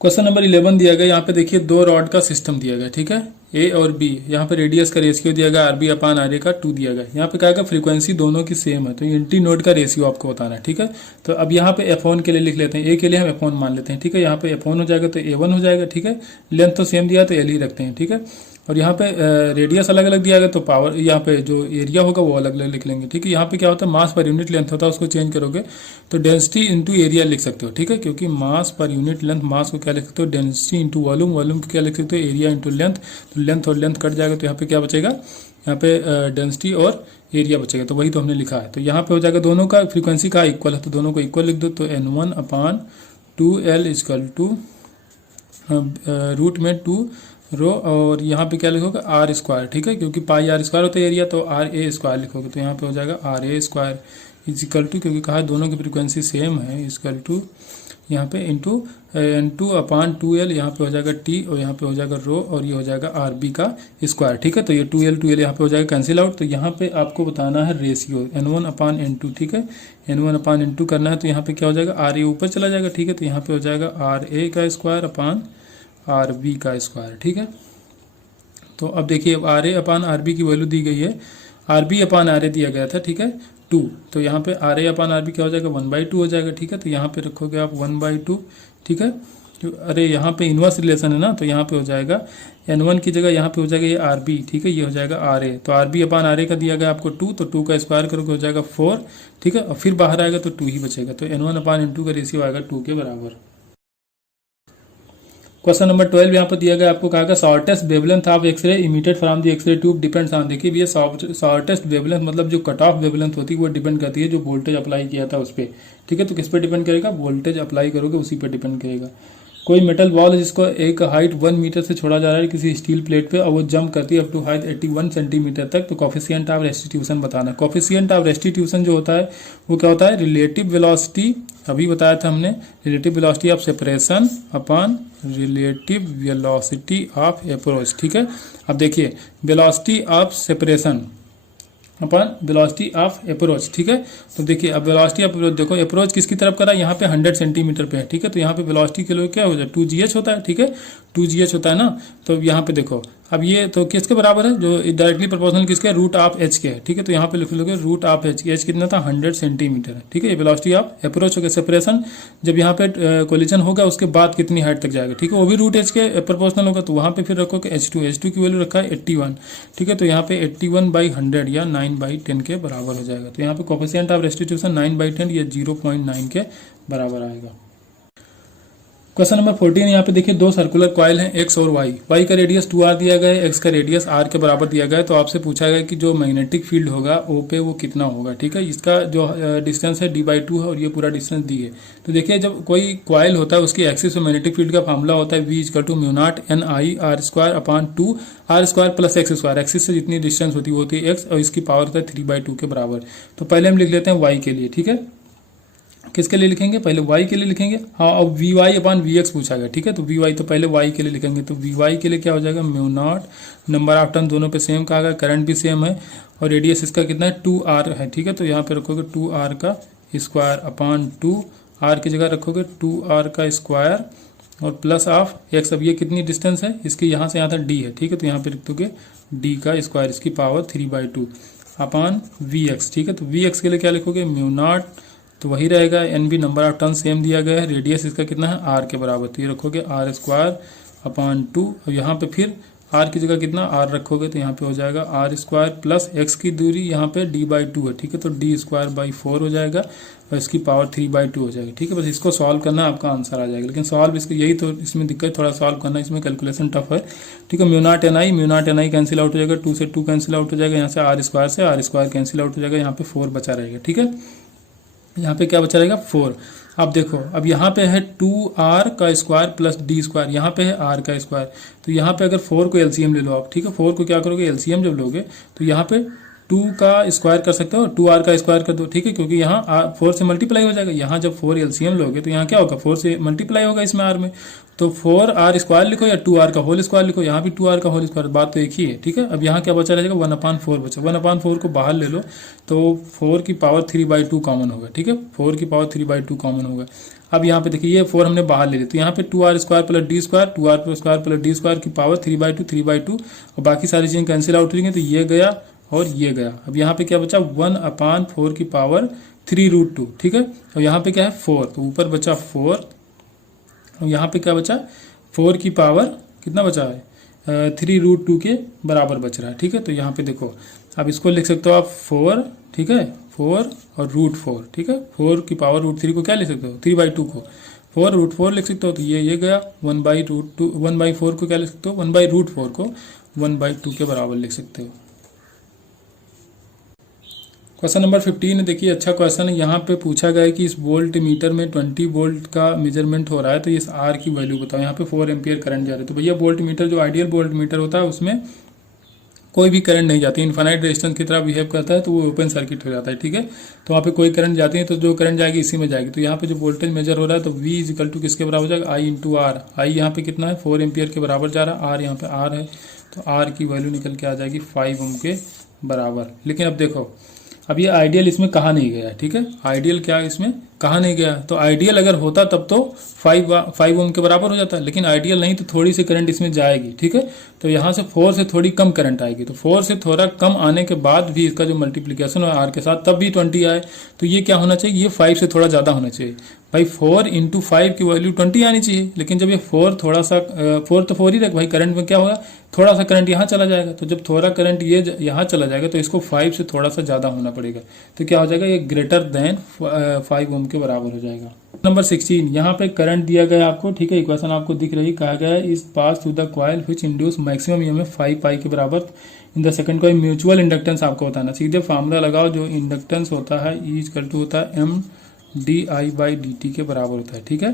क्वेश्चन नंबर 11 दिया गया, यहाँ पे देखिए 2 रॉड का सिस्टम दिया गया, ठीक है, ए और बी, यहाँ पे रेडियस का रेशियो दिया गया RB अपान RA का 2 दिया गया, यहाँ पे क्या है फ्रीक्वेंसी दोनों की सेम है, तो एंटी नोड का रेशियो आपको बताना है, ठीक है। तो अब यहाँ पे F1 के लिए लिख लेते हैं, ए के लिए हम F1 मान लेते हैं, ठीक है, यहाँ पे F1 हो जाएगा तो A1 हो जाएगा, ठीक है, लेंथ तो सेम दिया तो L ही रखते हैं, ठीक है, और यहाँ पे रेडियस अलग अलग दिया गया तो पावर, यहाँ पे जो एरिया होगा वो अलग अलग लिख लेंगे, ठीक है। यहाँ पे क्या होता है, मास पर यूनिट लेंथ होता है, उसको चेंज करोगे तो डेंसिटी इंटू एरिया लिख सकते हो, ठीक है, क्योंकि मास पर यूनिट लेंथ, मास को क्या लिख सकते हो, डेंसिटी इंटू वॉल्यूम, वॉल्यूम को क्या लिख सकते हो, एरिया इंटू लेंथ, तो लेंथ और लेंथ कट जाएगा, तो यहाँ पे क्या बचेगा, यहाँ पे डेंसिटी और एरिया बचेगा, तो वही तो हमने लिखा है। तो यहाँ पे हो जाएगा दोनों का फ्रीक्वेंसी का इक्वल है, तो दोनों को इक्वल लिख दो, तो N1/2L = रूट में 2 रो, और यहाँ पे क्या लिखोगे r², ठीक है, क्योंकि πr² होता है एरिया, तो RA² लिखोगे, तो यहाँ पे हो जाएगा RA² = क्योंकि कहा दोनों की फ्रीक्वेंसी सेम है, = यहाँ पे इंटू N2/2L, यहाँ पे हो जाएगा T, और यहाँ पे हो जाएगा रो, और ये हो जाएगा RB का स्क्वायर, ठीक है। तो ये 2L यहाँ पे हो जाएगा कैंसिल आउट, तो यहाँ पे आपको बताना है रेशियो N1/N2, ठीक है, N1/N2 करना है, तो यहाँ पे क्या हो जाएगा, RA ऊपर चला जाएगा, ठीक है, तो यहाँ पे हो जाएगा RA का स्क्वायर अपान RB का स्क्वायर, ठीक है। तो अब देखिए RA/RB की वैल्यू दी गई है, RB/RA दिया गया था, ठीक है, 2, तो यहाँ पे RA/RB क्या हो जाएगा, 1/2 हो जाएगा, ठीक है, तो यहाँ पे रखोगे आप 1/2, ठीक है, अरे यहाँ पे इनवर्स रिलेशन है ना, तो यहाँ पे हो जाएगा N1 की जगह यहाँ पे हो जाएगा ये RB, ठीक है, ये हो जाएगा RA। तो RB अपान RA का दिया गया आपको 2, तो 2 का स्क्वायर करोगे हो जाएगा 4, ठीक है, और फिर बाहर आएगा तो 2 ही बचेगा। तो N1 अपान N2 का रेशियो आएगा 2 के बराबर। क्वेश्चन नंबर 12 यहाँ पर दिया गया, आपको कहा गया shortest wavelength of X-ray emitted from the X-ray tube depends on. देखिए भैया शॉर्टेस्ट वेवलेंथ मतलब जो कट ऑफ वेवलेंथ होती है वो डिपेंड करती है जो वोल्टेज अप्लाई किया था उस पर, ठीक है। तो किस पे डिपेंड करेगा, वोल्टेज अप्लाई करोगे उसी पे डिपेंड करेगा। कोई मेटल बॉल है जिसको एक हाइट 1 मीटर से छोड़ा जा रहा है किसी स्टील प्लेट पे और वो जंप करती है अप टू हाइट 81 सेंटीमीटर तक, तो कोफिशिएंट ऑफ रेस्टिट्यूशन बताना। कोफिशिएंट ऑफ रेस्टिट्यूशन जो होता है वो क्या होता है, रिलेटिव वेलोसिटी, अभी बताया था हमने, relative velocity of separation upon relative velocity of approach, ठीक है। अब देखिए velocity of separation upon velocity of approach, ठीक है। तो देखिए अब वेलोसिटी ऑफ अप्रोच देखो, अप्रोच किसकी तरफ करा, यहाँ पे 100 सेंटीमीटर पे है, ठीक है। तो यहाँ पे वेलोसिटी के लिए क्या हो जाए 2gh होता है, ठीक है, 2gh होता है ना। तो यहाँ पे देखो अब ये तो किसके बराबर है, जो डायरेक्टली प्रोपोर्शनल किसके, रूट ऑफ h के है, ठीक है। तो यहाँ पे लिख लोगे रूट ऑफ h, h कितना था 100 सेंटीमीटर है, ठीक है। ये वेलोसिटी ऑफ अप्रोच हो गया। सेपरेशन जब यहाँ पे कोलिजन होगा उसके बाद कितनी हाइट तक जाएगा, ठीक है, वो भी रूट h के प्रोपोर्शनल होगा। तो वहाँ पे फिर रखो कि h2 की वैल्यू रखा है 81, ठीक है। तो यहाँ पे 81/100 या 9/10 के बराबर हो जाएगा। तो यहाँ पे कोफिशिएंट ऑफ रेस्टिट्यूशन 9/10 या 0.9 के बराबर आएगा। क्वेश्चन नंबर 14 यहाँ पे देखिए दो सर्कुलर कॉइल हैं x और y का रेडियस 2r दिया गया है, x का रेडियस r के बराबर दिया गया है। तो आपसे पूछा गया कि जो मैग्नेटिक फील्ड होगा O पे वो कितना होगा, ठीक है। इसका जो डिस्टेंस है d/2 है और ये पूरा डिस्टेंस दी है। तो देखिए जब कोई कॉइल होता है उसकी एक्सिस पे मैग्नेटिक फील्ड का फॉर्मूला होता है V=μ0 NI r² r² plus x²। Axis से जितनी डिस्टेंस होती है वो होती है x और इसकी पावर होता है 3/2 के बराबर। तो पहले हम लिख लेते हैं y के लिए, ठीक है। किसके लिए लिखेंगे, पहले y के लिए लिखेंगे। हाँ अब Vy/Vx पूछा गया, ठीक है। तो Vy तो पहले y के लिए लिखेंगे। तो Vy के लिए क्या हो जाएगा μ0, नंबर ऑफ टर्न दोनों पे सेम कहा गया, करंट भी सेम है और रेडियस इसका कितना है 2r है, ठीक है। तो यहाँ पे रखोगे 2r का स्क्वायर अपॉन 2, r की जगह रखोगे 2r का स्क्वायर और प्लस ऑफ x। अब ये कितनी डिस्टेंस है इसकी, यहाँ से यहाँ तक d है, ठीक है। तो यहाँ पे लिख दोगे d का स्क्वायर इसकी पावर 3/2 अपॉन Vx, ठीक है। तो Vx के लिए क्या लिखोगे μ0, तो वही रहेगा N B, number of turn same दिया गया है, रेडियस इसका कितना है r के बराबर। तो ये रखोगे r² अपॉन 2 और यहाँ पे फिर r की जगह कितना r रखोगे तो यहाँ पे हो जाएगा r² प्लस x की दूरी यहाँ पे d/2 है, ठीक है। तो d²/4 हो जाएगा और इसकी पावर 3/2 हो जाएगा, ठीक है। बस इसको सॉल्व करना आपका आंसर आ जाएगा। लेकिन सॉल्व इसको यही तो इसमें दिक्कत, थोड़ा सॉल्व करना इसमें कैलकुलेशन टफ है, ठीक है। μ0 NI कैंसिल आउट हो जाएगा, 2 से 2 कैंसिल आउट हो जाएगा, यहाँ से r² कैंसिल आउट हो जाएगा, यहाँ पे 4 बचा रहेगा, ठीक है। यहाँ पे क्या बचा रहेगा 4। अब देखो अब यहाँ पे है 2r का स्क्वायर प्लस d², यहाँ पे है r का स्क्वायर। तो यहाँ पे अगर 4 को एलसीएम ले लो आप, ठीक है। 4 को क्या करोगे एलसीएम जब लोगे तो यहाँ पे 2 का स्क्वायर कर सकते हो, 2r का स्क्वायर कर दो, ठीक है, क्योंकि यहाँ 4 से मल्टीप्लाई हो जाएगा। यहाँ जब 4 एलसीएम लोगे तो यहाँ क्या होगा 4 से मल्टीप्लाई होगा इसमें r में। तो 4r² लिखो या 2r का होल स्क्वायर लिखो, यहाँ भी 2r का होल स्क्वायर, बात तो एक ही है, ठीक है। अब यहाँ क्या बचा रहेगा 1/4 बचा, 1/4 को बाहर ले लो तो 4 की पावर 3/2 कॉमन होगा, ठीक है। 4 की पावर 3/2 कॉमन होगा। अब यहाँ पे देखिए ये 4 हमने बाहर ले लिया तो यहाँ पे 2r² plus d², 2r² plus d² की पावर 3/2 और बाकी सारी चीजें कैंसिल आउट हो गई। तो ये गया और ये गया। अब यहाँ पे क्या बचा 1/4 की पावर 3√2, ठीक है। और यहाँ पे क्या है 4, तो ऊपर बचा 4 और यहाँ पे क्या बचा 4 की पावर कितना बचा है 3√2 के बराबर बच रहा है, ठीक है। तो यहाँ पे देखो अब इसको लिख सकते हो आप 4, ठीक है, 4 और √4, ठीक है। 4 की पावर √3 को क्या लिख सकते हो 3/2 को 4√4 लिख सकते हो। तो ये गया 1/2, 1/4 को क्या लिख सकते हो 1/√4 को 1/2 के बराबर लिख सकते हो। क्वेश्चन नंबर 15 देखिए अच्छा क्वेश्चन है। यहाँ पे पूछा गया है कि इस वोल्ट मीटर में 20 वोल्ट का मेजरमेंट हो रहा है, तो इस आर की वैल्यू बताओ। यहाँ पे 4 एम्पियर करंट जा रहा है। तो भैया वोल्ट मीटर जो आइडियल वोल्ट मीटर होता है उसमें कोई भी करंट नहीं जाती, इनफाइनाइट रेजिस्टेंस की तरह बिहेव करता है, तो वो ओपन सर्किट हो जाता है, ठीक है। तो वहाँ पे कोई करंट जाती है तो जो करंट जाएगी इसी में जाएगी। तो यहाँ पे जो वोल्टेज मेजर हो रहा है तो V किसके बराबर हो जाएगा I/R। आई यहाँ पे कितना है 4 एम्पियर के बराबर जा रहा है, आर यहाँ पे आर है, तो आर की वैल्यू निकल के आ जाएगी 5 ओम के बराबर। लेकिन अब देखो अब ये आइडियल इसमें कहा नहीं गया है, ठीक है। आइडियल क्या इसमें कहाँ नहीं गया। तो आइडियल अगर होता तब तो 5 ओम के बराबर हो जाता, लेकिन आइडियल नहीं, तो थोड़ी सी करंट इसमें जाएगी, ठीक है। तो यहाँ से 4 से थोड़ी कम करंट आएगी, तो 4 से थोड़ा कम आने के बाद भी इसका जो मल्टीप्लीकेशन है आर के साथ तब भी 20 आए, तो ये क्या होना चाहिए, ये 5 से थोड़ा ज़्यादा होना चाहिए। भाई 4 इंटू 5 की वैल्यू 20 आनी चाहिए, लेकिन जब ये 4 थोड़ा सा 4 तो 4 ही रख भाई, करंट में क्या होगा, थोड़ा सा करंट यहाँ चला जाएगा, तो जब थोड़ा करंट ये यहाँ चला जाएगा तो इसको 5 से थोड़ा सा ज़्यादा होना पड़ेगा, तो क्या हो जाएगा, ये ग्रेटर देन 5 ओम के बराबर हो जाएगा। नंबर 16, यहाँ पे करंट दिया गया है आपको, ठीक है, इक्वेशन आपको दिख रही, कहा गया है इस pass through the coil which induce maximum EMF 5 पाई के बराबर in the second coil. Mutual inductance आपको बताना, सीधे फार्मूला लगाओ, जो इंडक्टेंस होता है ई इक्वल टू होता है M D I by D T के बराबर होता है, ठीक है।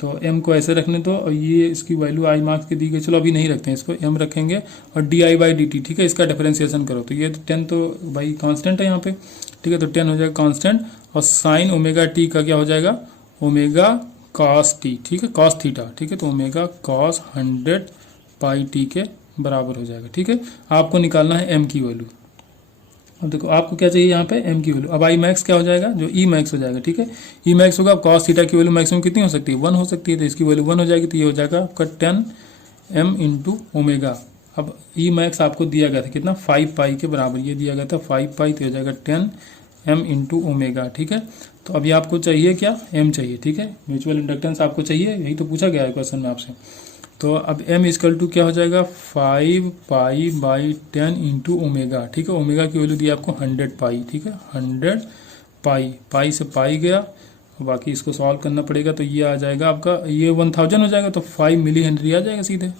तो m को ऐसे रखने दो, और ये इसकी वैल्यू आई मार्क्स की दी गई, चलो अभी नहीं रखते हैं इसको, m रखेंगे, और D I by D T, ठीक है, इसका डिफरेंशिएशन करो, तो ये 10 तो भाई कांस्टेंट है यहाँ पे, ठीक है, तो 10 हो जाएगा कांस्टेंट, और साइन ओमेगा टी का क्या हो जाएगा, ओमेगा कॉस टी, ठीक है, कॉस थीटा, ठीक है, तो ओमेगा कॉस 100 पाई टी के बराबर हो जाएगा, ठीक है। आपको निकालना है m की वैल्यू। अब देखो आपको क्या चाहिए यहाँ पे m की वैल्यू, अब आई मैक्स क्या हो जाएगा, जो ई मैक्स हो जाएगा, ठीक है, ई मैक्स होगा, कॉस थीटा की वैल्यू मैक्सिमम कितनी हो सकती है, 1 हो सकती है, तो इसकी वैल्यू 1 हो जाएगी, तो ये हो जाएगा आपका 10 m इंटू ओमेगा। अब ई मैक्स आपको दिया गया था कितना, 5 पाई के बराबर, ये दिया गया था 5 पाई, तो हो जाएगा 10 m इंटू ओमेगा, ठीक है। तो अभी आपको चाहिए क्या, m चाहिए, ठीक है, म्यूचुअल इंडक्टेंस आपको चाहिए, यही तो पूछा गया है क्वेश्चन में आपसे। तो अब m इक्वल टू क्या हो जाएगा, 5 पाई बाई 10 इंटू ओमेगा, ठीक है, ओमेगा की वैल्यू दी आपको 100 पाई, ठीक है, 100 पाई, पाई से पाई गया, बाकी इसको सॉल्व करना पड़ेगा, तो ये आ जाएगा आपका, ये 1000 हो जाएगा, तो 5 मिली हेनरी आ जाएगा सीधे।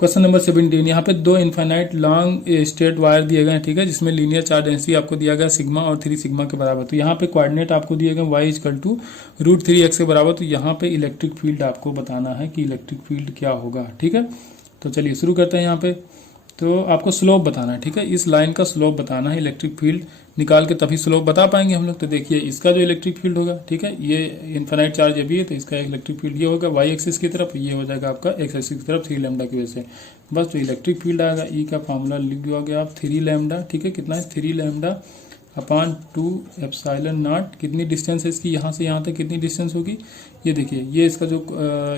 क्वेश्चन नंबर 17, यहाँ पे 2 इनफाइनाइट लॉन्ग स्ट्रेट वायर दिए गए हैं, ठीक है, जिसमें लीनियर चार्ज डेंसिटी आपको दिया गया सिग्मा और 3 सिग्मा के बराबर। तो यहाँ पे कोऑर्डिनेट आपको दिए गए y इक्वल टू √3x के बराबर। तो यहाँ पे इलेक्ट्रिक फील्ड आपको बताना है कि इलेक्ट्रिक फील्ड क्या होगा, ठीक है। तो चलिए शुरू करते हैं यहाँ पे। तो आपको स्लोप बताना है, ठीक है, इस लाइन का स्लोप बताना है, इलेक्ट्रिक फील्ड निकाल के तभी स्लोप बता पाएंगे हम लोग। तो देखिए इसका जो इलेक्ट्रिक फील्ड होगा, ठीक है, ये इनफाइनाइट चार्ज ये भी है, तो इसका इलेक्ट्रिक फील्ड ये होगा वाई एक्सिस की तरफ, ये हो जाएगा आपका एक्स एक्सिस की तरफ 3 लैम्डा की वजह से। बस जो इलेक्ट्रिक फील्ड आएगा, ई का फॉर्मूला लिख दोगे आप 3 लैम्डा, ठीक है, कितना है 3 लैम्डा अपॉन 2 एप्सिलॉन नॉट। कितनी डिस्टेंस है इसकी, यहाँ से यहाँ तक कितनी डिस्टेंस होगी, ये देखिए, ये इसका जो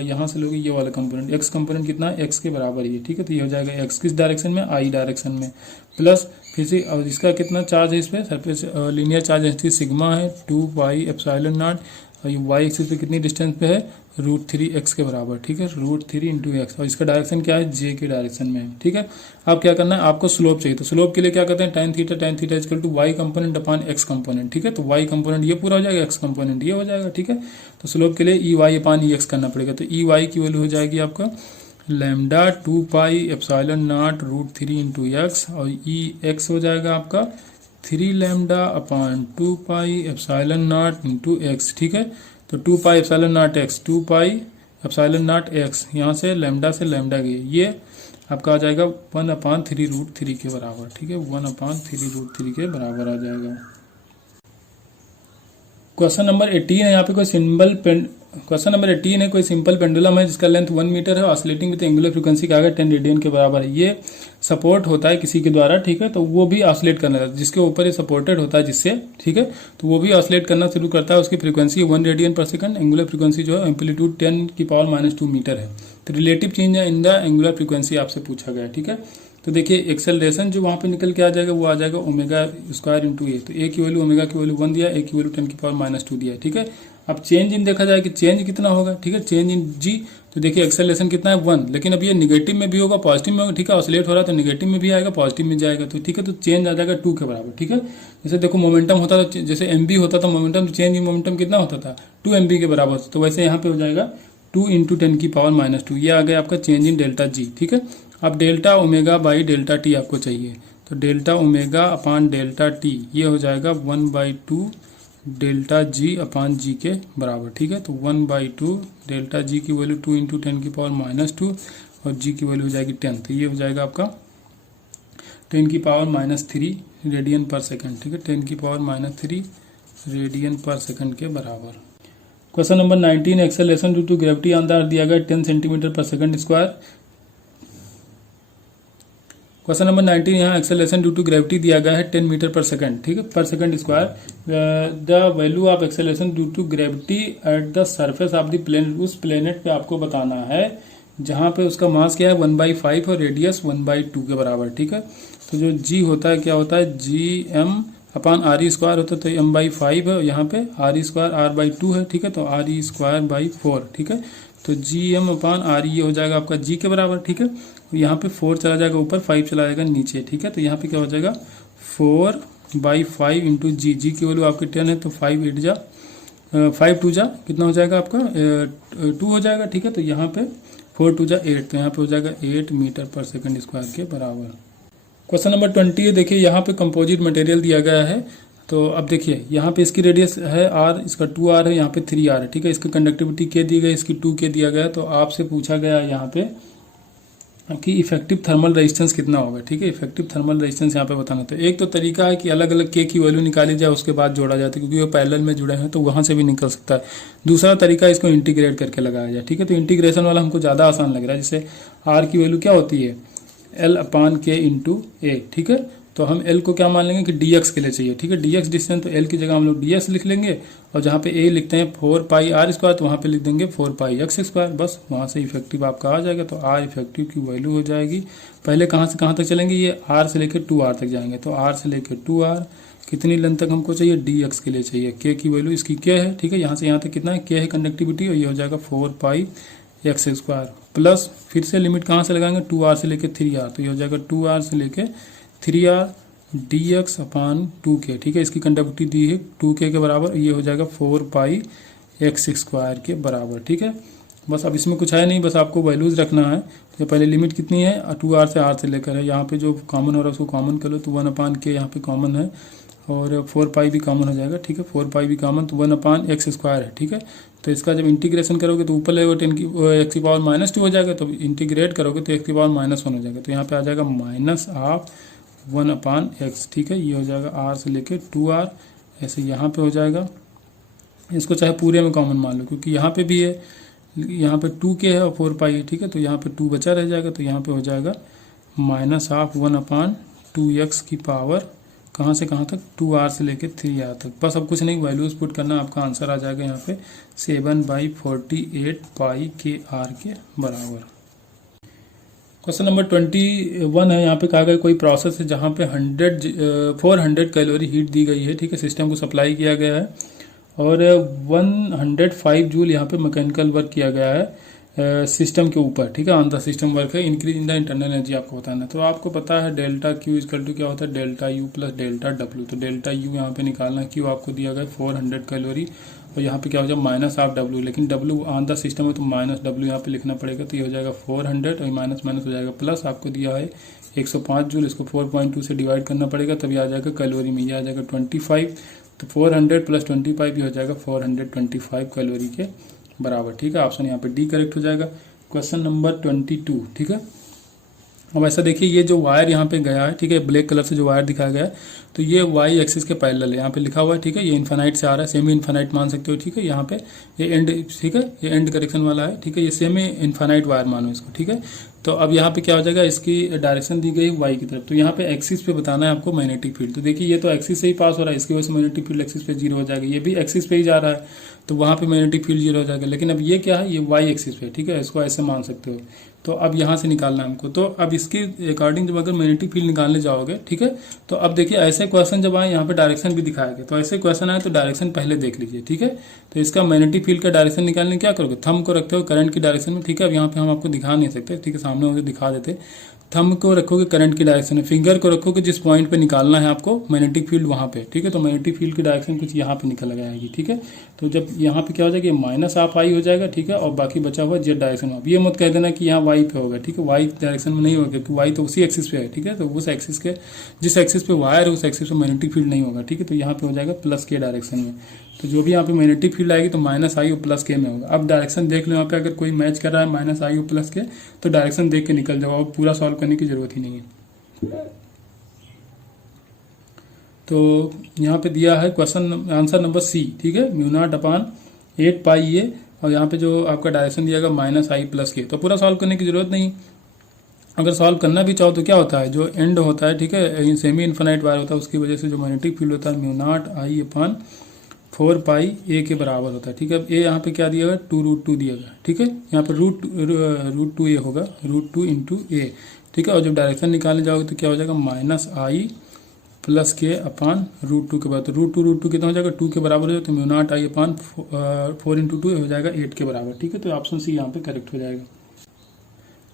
यहाँ से लोगे ये वाला कंपोनेंट, एक्स कंपोनेंट कितना है, एक्स के बराबर ही है, ठीक है। तो ये हो जाएगा एक्स किस डायरेक्शन में, आई डायरेक्शन में, प्लस फिर से और इसका कितना चार्ज है इस पर सरफेस, लीनियर चार्ज है सिग्मा है 2 पाई एप्सिलॉन नॉट, और ये वाई एक्सिस पे कितनी डिस्टेंस पे है, √3x के बराबर, ठीक है, √3 इंटू एक्स, और इसका डायरेक्शन क्या है, जे के डायरेक्शन में है, ठीक है। अब क्या करना है, आपको स्लोप चाहिए, तो स्लोप के लिए क्या करते हैं, tan theta equal to Y component upon X component, ठीक है। तो वाई कंपोनेंट ये पूरा हो जाएगा, एक्स कंपोनेंट ये हो जाएगा, ठीक है। तो स्लोप के लिए ई वाई अपॉन ई एक्स करना पड़ेगा, तो ई वाई की वैल्यू हो जाएगी आपका lambda 2 pi epsilon not √3 into x, और ई एक्स हो जाएगा आपका 3 lambda upon 2 pi epsilon not into x, ठीक है। तो 2 pi epsilon not x, 2 pi epsilon not x, यहाँ से लैम्डा गई, ये आपका आ जाएगा 1/3 √3 के बराबर, ठीक है, 1/3 √3 के बराबर आ जाएगा। क्वेश्चन नंबर 18 है, यहाँ पे क्वेश्चन नंबर 18 है, कोई सिंपल पेंडुलम है जिसका लेंथ 1 मीटर है, ऑसिलेटिंग विद एंगुलर फ्रीक्वेंसी का 10 रेडियन के बराबर है। ये सपोर्ट होता है किसी के द्वारा, ठीक है, तो वो भी ऑसिलेट करना रहता है, जिसके ऊपर ये सपोर्टेड होता है जिससे, ठीक है, तो वो भी ऑसिलेट करना शुरू करता है। उसकी फ्रीक्वेंसी 1 रेडियन पर सेकंड, एंगुलर फ्रीक्वेंसी जो है एम्पलीट्यूड 10⁻⁻² मीटर है। तो relative change in the angular frequency आपसे पूछा गया है, ठीक है। तो देखिए एक्सेलरेशन जो वहाँ पे निकल के आ जाएगा वो आ जाएगा ओमेगा स्क्वायर इंटू ए, तो ए की वैल्यू ओमेगा की वैल्यू 1 दिया, ए की वैल्यू 10⁻⁻² दिया है, ठीक है। अब चेंज इन देखा जाए कि चेंज कितना होगा, ठीक है, चेंज इन जी, तो देखिए एक्सेलरेशन कितना है 1, लेकिन अब ये निगेटिव में भी होगा पॉजिटिव में होगा, ठीक है, ऑसिलेट हो रहा है तो निगेटिव में भी आएगा पॉजिटिव में जाएगा, तो ठीक है, तो चेंज आ जाएगा 2 के बराबर, ठीक है। जैसे देखो मोमेंटम होता था, जैसे एमबी होता था मोमेंटम, तो चेंज इन मोमेंटम कितना होता था 2 MB के बराबर, तो वैसे यहाँ पे हो जाएगा 2 × 10⁻², ये आ गया आपका चेंज इन डेल्टा जी, ठीक है। अब delta omega by delta T आपको चाहिए, तो delta omega upon delta T ये हो जाएगा 1/2 डेल्टा जी अपॉन जी के बराबर, ठीक है। तो 1/2 डेल्टा जी की वैल्यू 2 × 10⁻² और जी की वैल्यू हो जाएगी 10, तो ये हो जाएगा आपका 10⁻³ रेडियन पर सेकंड, ठीक है, 10⁻³ रेडियन पर सेकंड के बराबर। Question number 19, acceleration due to gravity on the earth दिया गया 10 सेंटीमीटर पर सेकंड स्क्वायर। क्वेश्चन नंबर 19 यहाँ एक्सेलरेशन ड्यू टू ग्रेविटी दिया गया है 10 मीटर पर सेकंड, ठीक है, पर second square. The value of acceleration due to gravity at the surface of the planet, उस प्लेनेट पे आपको बताना है जहां पे उसका मास क्या है 1/5 और रेडियस 1/2 के बराबर, ठीक है। तो जो जी होता है क्या होता है GM/RE स्क्वायर होता है, तो M/5 है, यहाँ पे RE स्क्वायर R/2 है, ठीक है, तो RE स्क्वायर बाई 4, ठीक है। तो GM/RE हो जाएगा आपका जी के बराबर, ठीक है। यहाँ पे 4 चला जाएगा ऊपर, 5 चला जाएगा नीचे, ठीक है। तो यहाँ पे क्या हो जाएगा 4/5 इंटू जी, जी की वैल्यू आपकी 10 है, तो 5 8 जा 5 2 जा कितना हो जाएगा आपका 2 हो जाएगा, ठीक है। तो यहाँ पे 4 2 जा 8, तो यहाँ पे हो जाएगा 8 मीटर पर सेकंड स्क्वायर के बराबर। क्वेश्चन नंबर 20 है, देखिए यहाँ पे कंपोजिट मटेरियल दिया गया है। तो अब देखिए यहाँ पे इसकी रेडियस है r, इसका 2r है, यहाँ पे 3r है, ठीक है। इसकी कंडक्टिविटी k दी गई, इसकी 2k दिया गया। तो आपसे पूछा गया है यहाँ पे कि इफेक्टिव थर्मल रेजिस्टेंस कितना होगा, ठीक है। इफेक्टिव थर्मल रेजिस्टेंस यहाँ पे बताना। तो एक तो तरीका है कि अलग अलग के की वैल्यू निकाली जाए, उसके बाद जोड़ा जाता है, क्योंकि वो पैरेलल में जुड़े हैं तो वहां से भी निकल सकता है। दूसरा तरीका इसको इंटीग्रेट करके लगाया जाए, ठीक है। तो इंटीग्रेशन वाला हमको ज़्यादा आसान लग रहा है। जैसे आर की वैल्यू क्या होती है L/K इंटू ए, ठीक है। तो हम L को क्या मान लेंगे कि dx के लिए चाहिए, ठीक है। dx डिस्टेंस, तो L की जगह हम लोग ds लिख लेंगे, और जहाँ पे a लिखते हैं 4πr स्क्वायर, तो वहाँ पे लिख देंगे 4πx स्क्वायर, बस वहाँ से इफेक्टिव आपका आ जाएगा। तो r इफेक्टिव की वैल्यू हो जाएगी, पहले कहाँ से कहाँ तक चलेंगे, ये r से लेकर 2r तक जाएंगे। तो r से लेकर 2r कितनी लेंथ तक हमको चाहिए, dx के लिए चाहिए। k की वैल्यू इसकी k है, ठीक है। यहाँ से यहाँ तक कितना है, k है कंडक्टिविटी, और ये हो जाएगा 4πx स्क्वायर, प्लस फिर से लिमिट कहाँ से लगाएंगे 2r से लेकर 3r, तो ये हो जाएगा 2r से लेकर 3r dx/2k, ठीक है। इसकी कंडक्टिविटी दी है 2k के बराबर, ये हो जाएगा 4πx स्क्वायर के बराबर, ठीक है। बस अब इसमें कुछ है नहीं, बस आपको वैल्यूज रखना है। तो पहले लिमिट कितनी है 2r से r से लेकर है, यहाँ पे जो कॉमन हो रहा है उसको कॉमन कर लो, तो 1/k यहाँ पे कॉमन है, और 4π भी कॉमन हो जाएगा, ठीक है। 4π भी कॉमन, तो 1/x स्क्वायर है, ठीक है। तो इसका जब इंटीग्रेशन करोगे तो ऊपर लगेगा 10 की x की पावर -2 हो जाएगा, तो इंटीग्रेट करोगे तो x की पावर -1 हो जाएगा। तो यहाँ पे आ जाएगा -1/x, ठीक है। ये हो जाएगा r से लेके 2r, ऐसे यहाँ पे हो जाएगा। इसको चाहे पूरे में कॉमन मान लो, क्योंकि यहाँ पे भी है, यहाँ पे 2k है और 4π है, ठीक है। तो यहाँ पे 2 बचा रह जाएगा, तो यहाँ पे हो जाएगा -1/2x की पावर कहाँ से कहाँ तक 2r से लेके 3r तक। बस अब कुछ नहीं, वैल्यूज पुट करना, आपका आंसर आ जाएगा यहाँ पे 7/48πkr के बराबर। क्वेश्चन नंबर 21 है, यहाँ पे कहा गया कोई प्रोसेस है जहाँ पे 400 कैलोरी हीट दी गई है, ठीक है, सिस्टम को सप्लाई किया गया है, और 105 जूल यहाँ पे मैकेनिकल वर्क किया गया है सिस्टम के ऊपर, ठीक है। ऑन द सिस्टम वर्क है, increase in the internal energy आपको बताना है। तो आपको पता है डेल्टा क्यू इक्वल टू क्या होता है, delta U plus delta W. तो डेल्टा यू यहाँ पे निकालना है, क्यू आपको दिया गया 400 कैलोरी, और यहाँ पे क्या हो जाएगा -12, लेकिन डब्ल्यू ऑन द सिस्टम है तो -w यहाँ पे लिखना पड़ेगा। तो ये हो जाएगा 400 और माइनस माइनस हो जाएगा प्लस, आपको दिया है 105 जूल, इसको 4.2 से डिवाइड करना पड़ेगा, तभी आ जाएगा कैलोरी में, ये आ जाएगा 25। तो 400 प्लस 25 ये हो जाएगा 425 कैलोरी के बराबर, ठीक है। ऑप्शन यहाँ पे डी करेक्ट हो जाएगा। क्वेश्चन नंबर 22, ठीक है। अब ऐसा देखिए, ये जो वायर यहाँ पे गया है, ठीक है, ब्लैक कलर से जो वायर दिखाया गया है, तो ये वाई एक्सिस के पैरेलल है, यहाँ पे लिखा हुआ है, ठीक है। ये इन्फानाइट से आ रहा है, सेमी इन्फानाइट मान सकते हो, ठीक है। यहाँ पे ये एंड, ठीक है, ये एंड करेक्शन वाला है, ठीक है। ये सेमी इन्फानाइट वायर मानो इसको, ठीक है। तो अब यहाँ पे क्या हो जाएगा, इसकी डायरेक्शन दी गई वाई की तरफ, तो यहाँ पे एक्सिस पे बताना है आपको मैग्नेटिक फील्ड। तो देखिए ये तो एक्सिस से ही पास हो रहा है, इसकी वजह से मैग्नेटिक फील्ड एक्सिस पे 0 हो जाएगा, ये भी एक्सिस पे ही जा रहा है, तो वहाँ पे मैग्नेटिक फील्ड 0 हो जाएगा। लेकिन अब ये क्या है, ये वाई एक्सिस पे, ठीक है, इसको ऐसे मान सकते हो। तो अब यहाँ से निकालना है हमको, तो अब इसके अकॉर्डिंग जब अगर मैग्नेटिक फील्ड निकालने जाओगे, ठीक है, तो अब देखिए ऐसे क्वेश्चन जब आए, यहाँ पे डायरेक्शन भी दिखाया गया, तो ऐसे क्वेश्चन आए तो डायरेक्शन पहले देख लीजिए, ठीक है। तो इसका मैग्नेटिक फील्ड का डायरेक्शन निकालने क्या करोगे, थंब को रखते हो करंट की डायरेक्शन में, ठीक है। अब यहाँ पे हम आपको दिखा नहीं सकते, ठीक है, सामने मुझे दिखा देते। थंब को रखोगे करंट की डायरेक्शन में, फिंगर को रखोगे जिस पॉइंट पे निकालना है आपको मैग्नेटिक फील्ड वहां पे, ठीक है। तो मैग्नेटिक फील्ड की डायरेक्शन कुछ यहाँ पे निकल आएगी, ठीक है। तो जब यहाँ पे क्या हो जाएगा, -i हो जाएगा, ठीक है, और बाकी बचा हुआ जेड डायरेक्शन में। अब ये मत कह देना कि यहाँ वाई पे होगा, ठीक है, वाई डायरेक्शन में नहीं होगा, क्योंकि वाई तो उसी एक्सिस पे है, ठीक है। तो उस एक्सिस के जिस एक्सिस पे वायर है उस एक्सिस पे मैग्नेटिक फील्ड नहीं होगा, ठीक है। तो यहाँ पे हो जाएगा प्लस के डायरेक्शन में, तो जो भी यहाँ पे मैग्नेटिक फील्ड आएगी तो -i और प्लस के में होगा। अब डायरेक्शन देख लो, यहाँ पे अगर कोई मैच कर रहा है -i और प्लस के, तो डायरेक्शन देख के निकल जाओ, पूरा सॉल्व करने की जरूरत ही नहीं है। तो यहाँ पे दिया है क्वेश्चन आंसर नंबर सी, ठीक है, μ0/8πa, और यहाँ पे जो आपका डायरेक्शन दिया गया -i प्लस के, तो पूरा सॉल्व करने की जरूरत नहीं। अगर सॉल्व करना भी चाहो तो क्या होता है, जो एंड होता है, ठीक है, सेमी इन्फिनाइट वायर होता है, उसकी वजह से जो मैग्नेटिक फील्ड होता है म्यू नॉट आई अपान 4 पाई ए के बराबर होता है, ठीक है। अब ए यहाँ पे क्या दिया गया, 2√2 दिया गया, ठीक है। यहाँ पे रूट टू ए होगा, √2 इंटू ए, ठीक है। और जब डायरेक्शन निकालने जाओगे तो क्या हो जाएगा, -i प्लस के अपान √2 के बाद, तो √2 कितना हो जाएगा, 2 के बराबर हो जाएगा, तो mu not I upon 4 into 2 हो जाएगा 8 के बराबर, ठीक है। तो ऑप्शन सी यहाँ पे करेक्ट हो जाएगा।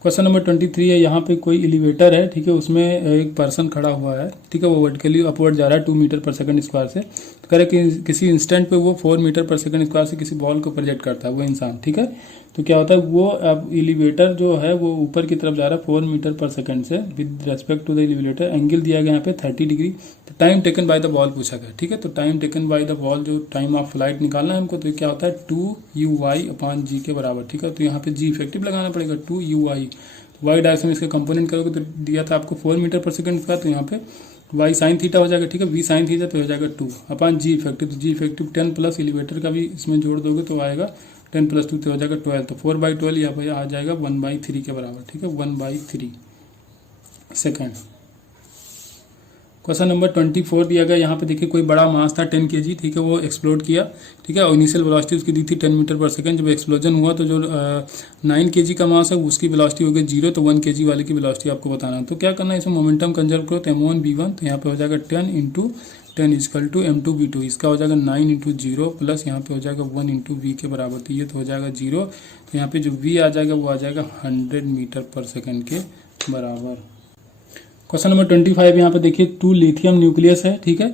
क्वेश्चन नंबर 23 है, यहाँ पे कोई एलिवेटर है, ठीक है, उसमें एक पर्सन खड़ा हुआ है, ठीक है, वो वर्टिकली अपवर्ड जा रहा है 2 मीटर पर सेकंड स्क्वायर से। तो कह रहे कि किसी इंस्टेंट पे वो 4 मीटर पर सेकंड स्क्वायर से किसी बॉल को प्रोजेक्ट करता है वो इंसान, ठीक है। तो क्या होता है, वो अब एलिवेटर जो है वो ऊपर की तरफ जा रहा है 4 मीटर पर सेकंड से with respect to the elevator. Angle दिया गया यहाँ पे 30 डिग्री। तो time taken by the ball पूछा गया, ठीक है। तो time taken by the ball, जो टाइम ऑफ फ्लाइट निकालना है हमको, तो क्या होता है 2u(y) अपान g के बराबर, ठीक है। तो यहाँ पे g इफेक्टिव लगाना पड़ेगा, 2u(y). वाई डायरेक्शन में इसके कंपोनेंट करोगे तो दिया था आपको 4 मीटर पर सेकंड का, तो यहाँ पे वाई साइन थीटा हो जाएगा, ठीक है, वी साइन थीटा पे हो जाएगा 2 अपान जी इफेक्टिव। तो जी इफेक्टिव 10 प्लस एलिवेटर का भी इसमें जोड़ दोगे तो आएगा 10 प्लस 2 तो हो जाएगा 12। तो 4/12 यहाँ पे आ जाएगा 1/3 के बराबर, ठीक है, 1/3 सेकेंड। क्वेश्चन नंबर 24 दिया गया, यहाँ पे देखिए कोई बड़ा मास था 10 kg, ठीक है, वो एक्सप्लोड किया, ठीक है, और इनिशियल वेलोसिटी उसकी दी थी 10 मीटर पर सेकंड। जब एक्सप्लोजन हुआ तो जो 9 kg का मास है उसकी वेलोसिटी हो गई 0, तो 1 kg वाले की वेलोसिटी आपको बताना है। तो क्या करना है, इसमें मोमेंटम कंजर्व करो, तो m1 v1, तो यहाँ पे हो जाएगा 10 into 10 is equal to m2 v2, इसका हो जाएगा 9 इंटू 0 प्लस यहाँ पे हो जाएगा 1 इंटू वी के बराबर, तो ये तो हो जाएगा 0। तो यहाँ पे जो v आ जाएगा वो आ जाएगा 100 मीटर पर सेकंड के बराबर। क्वेश्चन नंबर 25 यहाँ पे देखिए 2 लिथियम न्यूक्लियस है, ठीक है,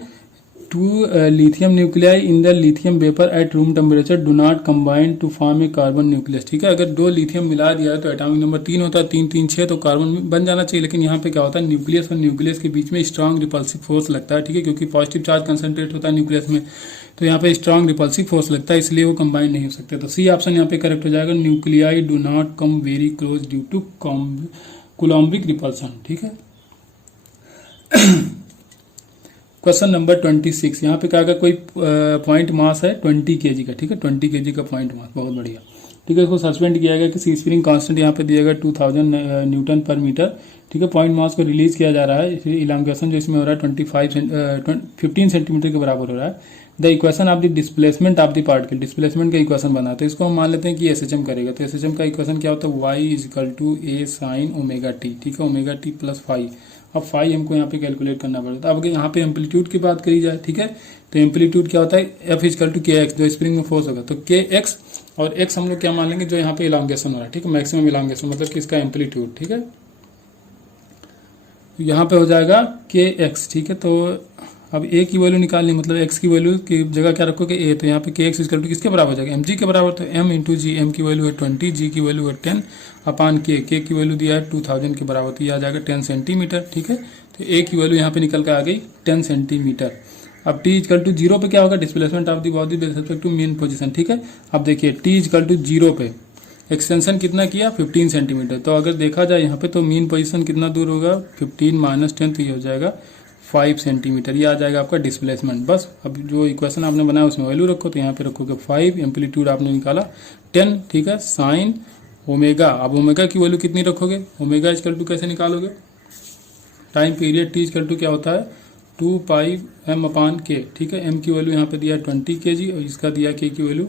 2 lithium nuclei in the lithium vapour at room temperature do not combine to form a carbon nucleus, ठीक है। अगर 2 लिथियम मिला दिया है तो एटॉमिक नंबर 3 होता है, 3 3 6, तो कार्बन बन जाना चाहिए। लेकिन यहाँ पे क्या होता है, न्यूक्लियस और न्यूक्लियस के बीच में स्ट्रॉन्ग रिपल्सिव फोर्स लगता है, ठीक है, क्योंकि पॉजिटिव चार्ज कंसंट्रेट होता है न्यूक्लियस में, तो यहाँ पे स्ट्रॉन्ग रिपल्सिव फोर्स लगता है, इसलिए वो कंबाइन नहीं हो सकते। तो सी ऑप्शन यहाँ पे करेक्ट हो जाएगा, nuclei do not come very close due to coulombic repulsion, ठीक है। क्वेश्चन नंबर 26, यहाँ पे क्या अगर कोई पॉइंट मास है 20 kg का, ठीक है, 20 kg का पॉइंट मास, बहुत बढ़िया, ठीक है। इसको सस्पेंड किया गया, किसी स्प्रिंग कांस्टेंट यहाँ पे दिया गया 2000 न्यूटन पर मीटर, ठीक है। पॉइंट मास को रिलीज किया जा रहा है, इसलिए इलांगेशन जो इसमें हो रहा है 15 सेंटीमीटर के बराबर हो रहा है। The equation of the displacement of the particle, displacement का इक्वेशन बना, तो इसको हम मान लेते हैं कि SHM करेगा। तो SHM का इक्वेशन क्या होता है, y equal to a sine omega T, ठीक है, ओमेगा टी प्लस फाइव। अब फाई हमको यहाँ पे कैलकुलेट करना पड़ेगा। अब अगर यहाँ पे एम्पलीट्यूड की बात करी जाए, ठीक है, तो एम्पलीट्यूड क्या होता है, F इजिकल टू KX, जो स्प्रिंग में फोर्स होगा, तो KX और X हम लोग क्या मान लेंगे, जो यहाँ पे इलांगेशन हो रहा है, ठीक है, मैक्सिमम इलांगेशन मतलब कि इसका एम्पलीट्यूड, ठीक है, यहाँ पे हो जाएगा KX, ठीक है। तो अब A की वैल्यू निकालनी, मतलब X की वैल्यू की जगह क्या रखोगे A, तो यहाँ पे KX इक्वल टू किसके बराबर हो जाएगा, mg के बराबर, तो m इंटू जी, m की वैल्यू है 20, g की वैल्यू है 10 अपान k की वैल्यू दिया है 2000 के बराबर, तो ये आ जाएगा 10 सेंटीमीटर, ठीक है। तो A की वैल्यू यहाँ पे निकल कर आ गई 10 सेंटीमीटर। अब t इक्वल टू 0 पे क्या होगा, displacement of the body with respect to mean position, ठीक है। अब देखिए t इक्वल टू 0 पे एक्सटेंशन कितना किया, 15 सेंटीमीटर। तो अगर देखा जाए यहाँ पे तो मेन पोजीशन कितना दूर होगा, 15 माइनस 10, तो ये हो जाएगा 5 सेंटीमीटर, ये आ जाएगा आपका डिस्प्लेसमेंट। बस अब जो इक्वेशन आपने बनाया उसमें वैल्यू रखो, तो यहाँ पे रखोगे 5, एम्पलीट्यूड आपने निकाला 10, ठीक है, साइन ओमेगा। अब ओमेगा की वैल्यू कितनी रखोगे, ओमेगा इक्वल टू कैसे निकालोगे, time period t equal to क्या होता है 2 पाई m अपान k, ठीक है। m की वैल्यू यहाँ पे दिया 20 kg और इसका दिया k की वैल्यू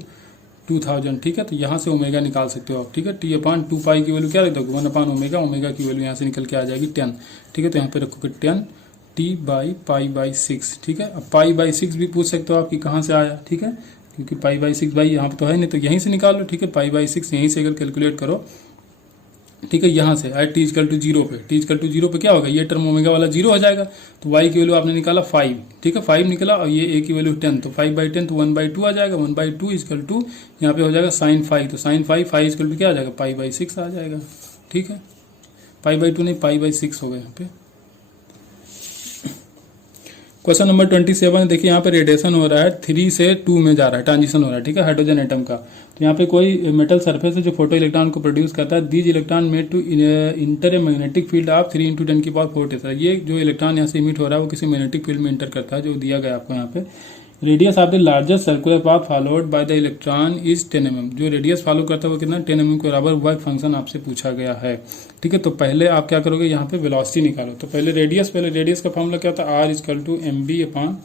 2000, ठीक है। तो यहाँ से ओमेगा निकाल सकते हो आप, ठीक है। t अपान 2 पाई की वैल्यू क्या रख दोगे, 1 अपान ओमेगा, ओमेगा की वैल्यू यहाँ से निकल के आ जाएगी 10, ठीक है। तो यहाँ पे रखोगे 10 t बाई पाई बाई 6, ठीक है। अब पाई बाई 6 भी पूछ सकते हो आप कि कहाँ से आया, ठीक है, क्योंकि पाई बाई 6 भाई यहाँ पे तो है नहीं, तो यहीं से निकाल लो, ठीक है। पाई बाई 6 यहीं से अगर कैलकुलेट करो, ठीक है, यहाँ से आई टी इक्वल टू 0 पे, टी इक्वल टू 0 पे क्या होगा, ये टर्म ओमेगा वाला 0 हो जाएगा। तो y की वैल्यू आपने निकाला 5, ठीक है, 5 निकला, और ये a की वैल्यू 10, तो 5/10 तो 1/2 आ जाएगा, 1/2 इक्वल टू यहाँ पे हो जाएगा साइन 5, तो साइन 5 इक्वल टू क्या आ जाएगा, पाई/6 आ जाएगा, ठीक है, पाई/2 नहीं, पाई/6 होगा यहाँ पे। क्वेश्चन नंबर 27 देखिए, यहाँ पे रेडिएशन हो रहा है 3 से 2 में जा रहा है, ट्रांजिशन हो रहा है, ठीक है, हाइड्रोजन एटम का। तो यहाँ पे कोई मेटल सरफेस है जो फोटो इलेक्ट्रॉन को प्रोड्यूस करता है, these electron made to enter a magnetic field of 3 × 10⁴ tesla. ये जो इलेक्ट्रॉन यहाँ से इमिट हो रहा है वो किसी मैग्नेटिक फील्ड में इंटर करता है, जो दिया गया आपको यहाँ पे radius of the largest circular path followed by the electron is 10 mm। जो रेडियस फॉलो करता है वो कितना 10 mm के बराबर वर्क फंक्शन आपसे पूछा गया है। ठीक है, तो पहले आप क्या करोगे, यहाँ पे वेलोसिटी निकालो। तो पहले रेडियस का फॉर्मूला क्या होता है, R equal to M B upon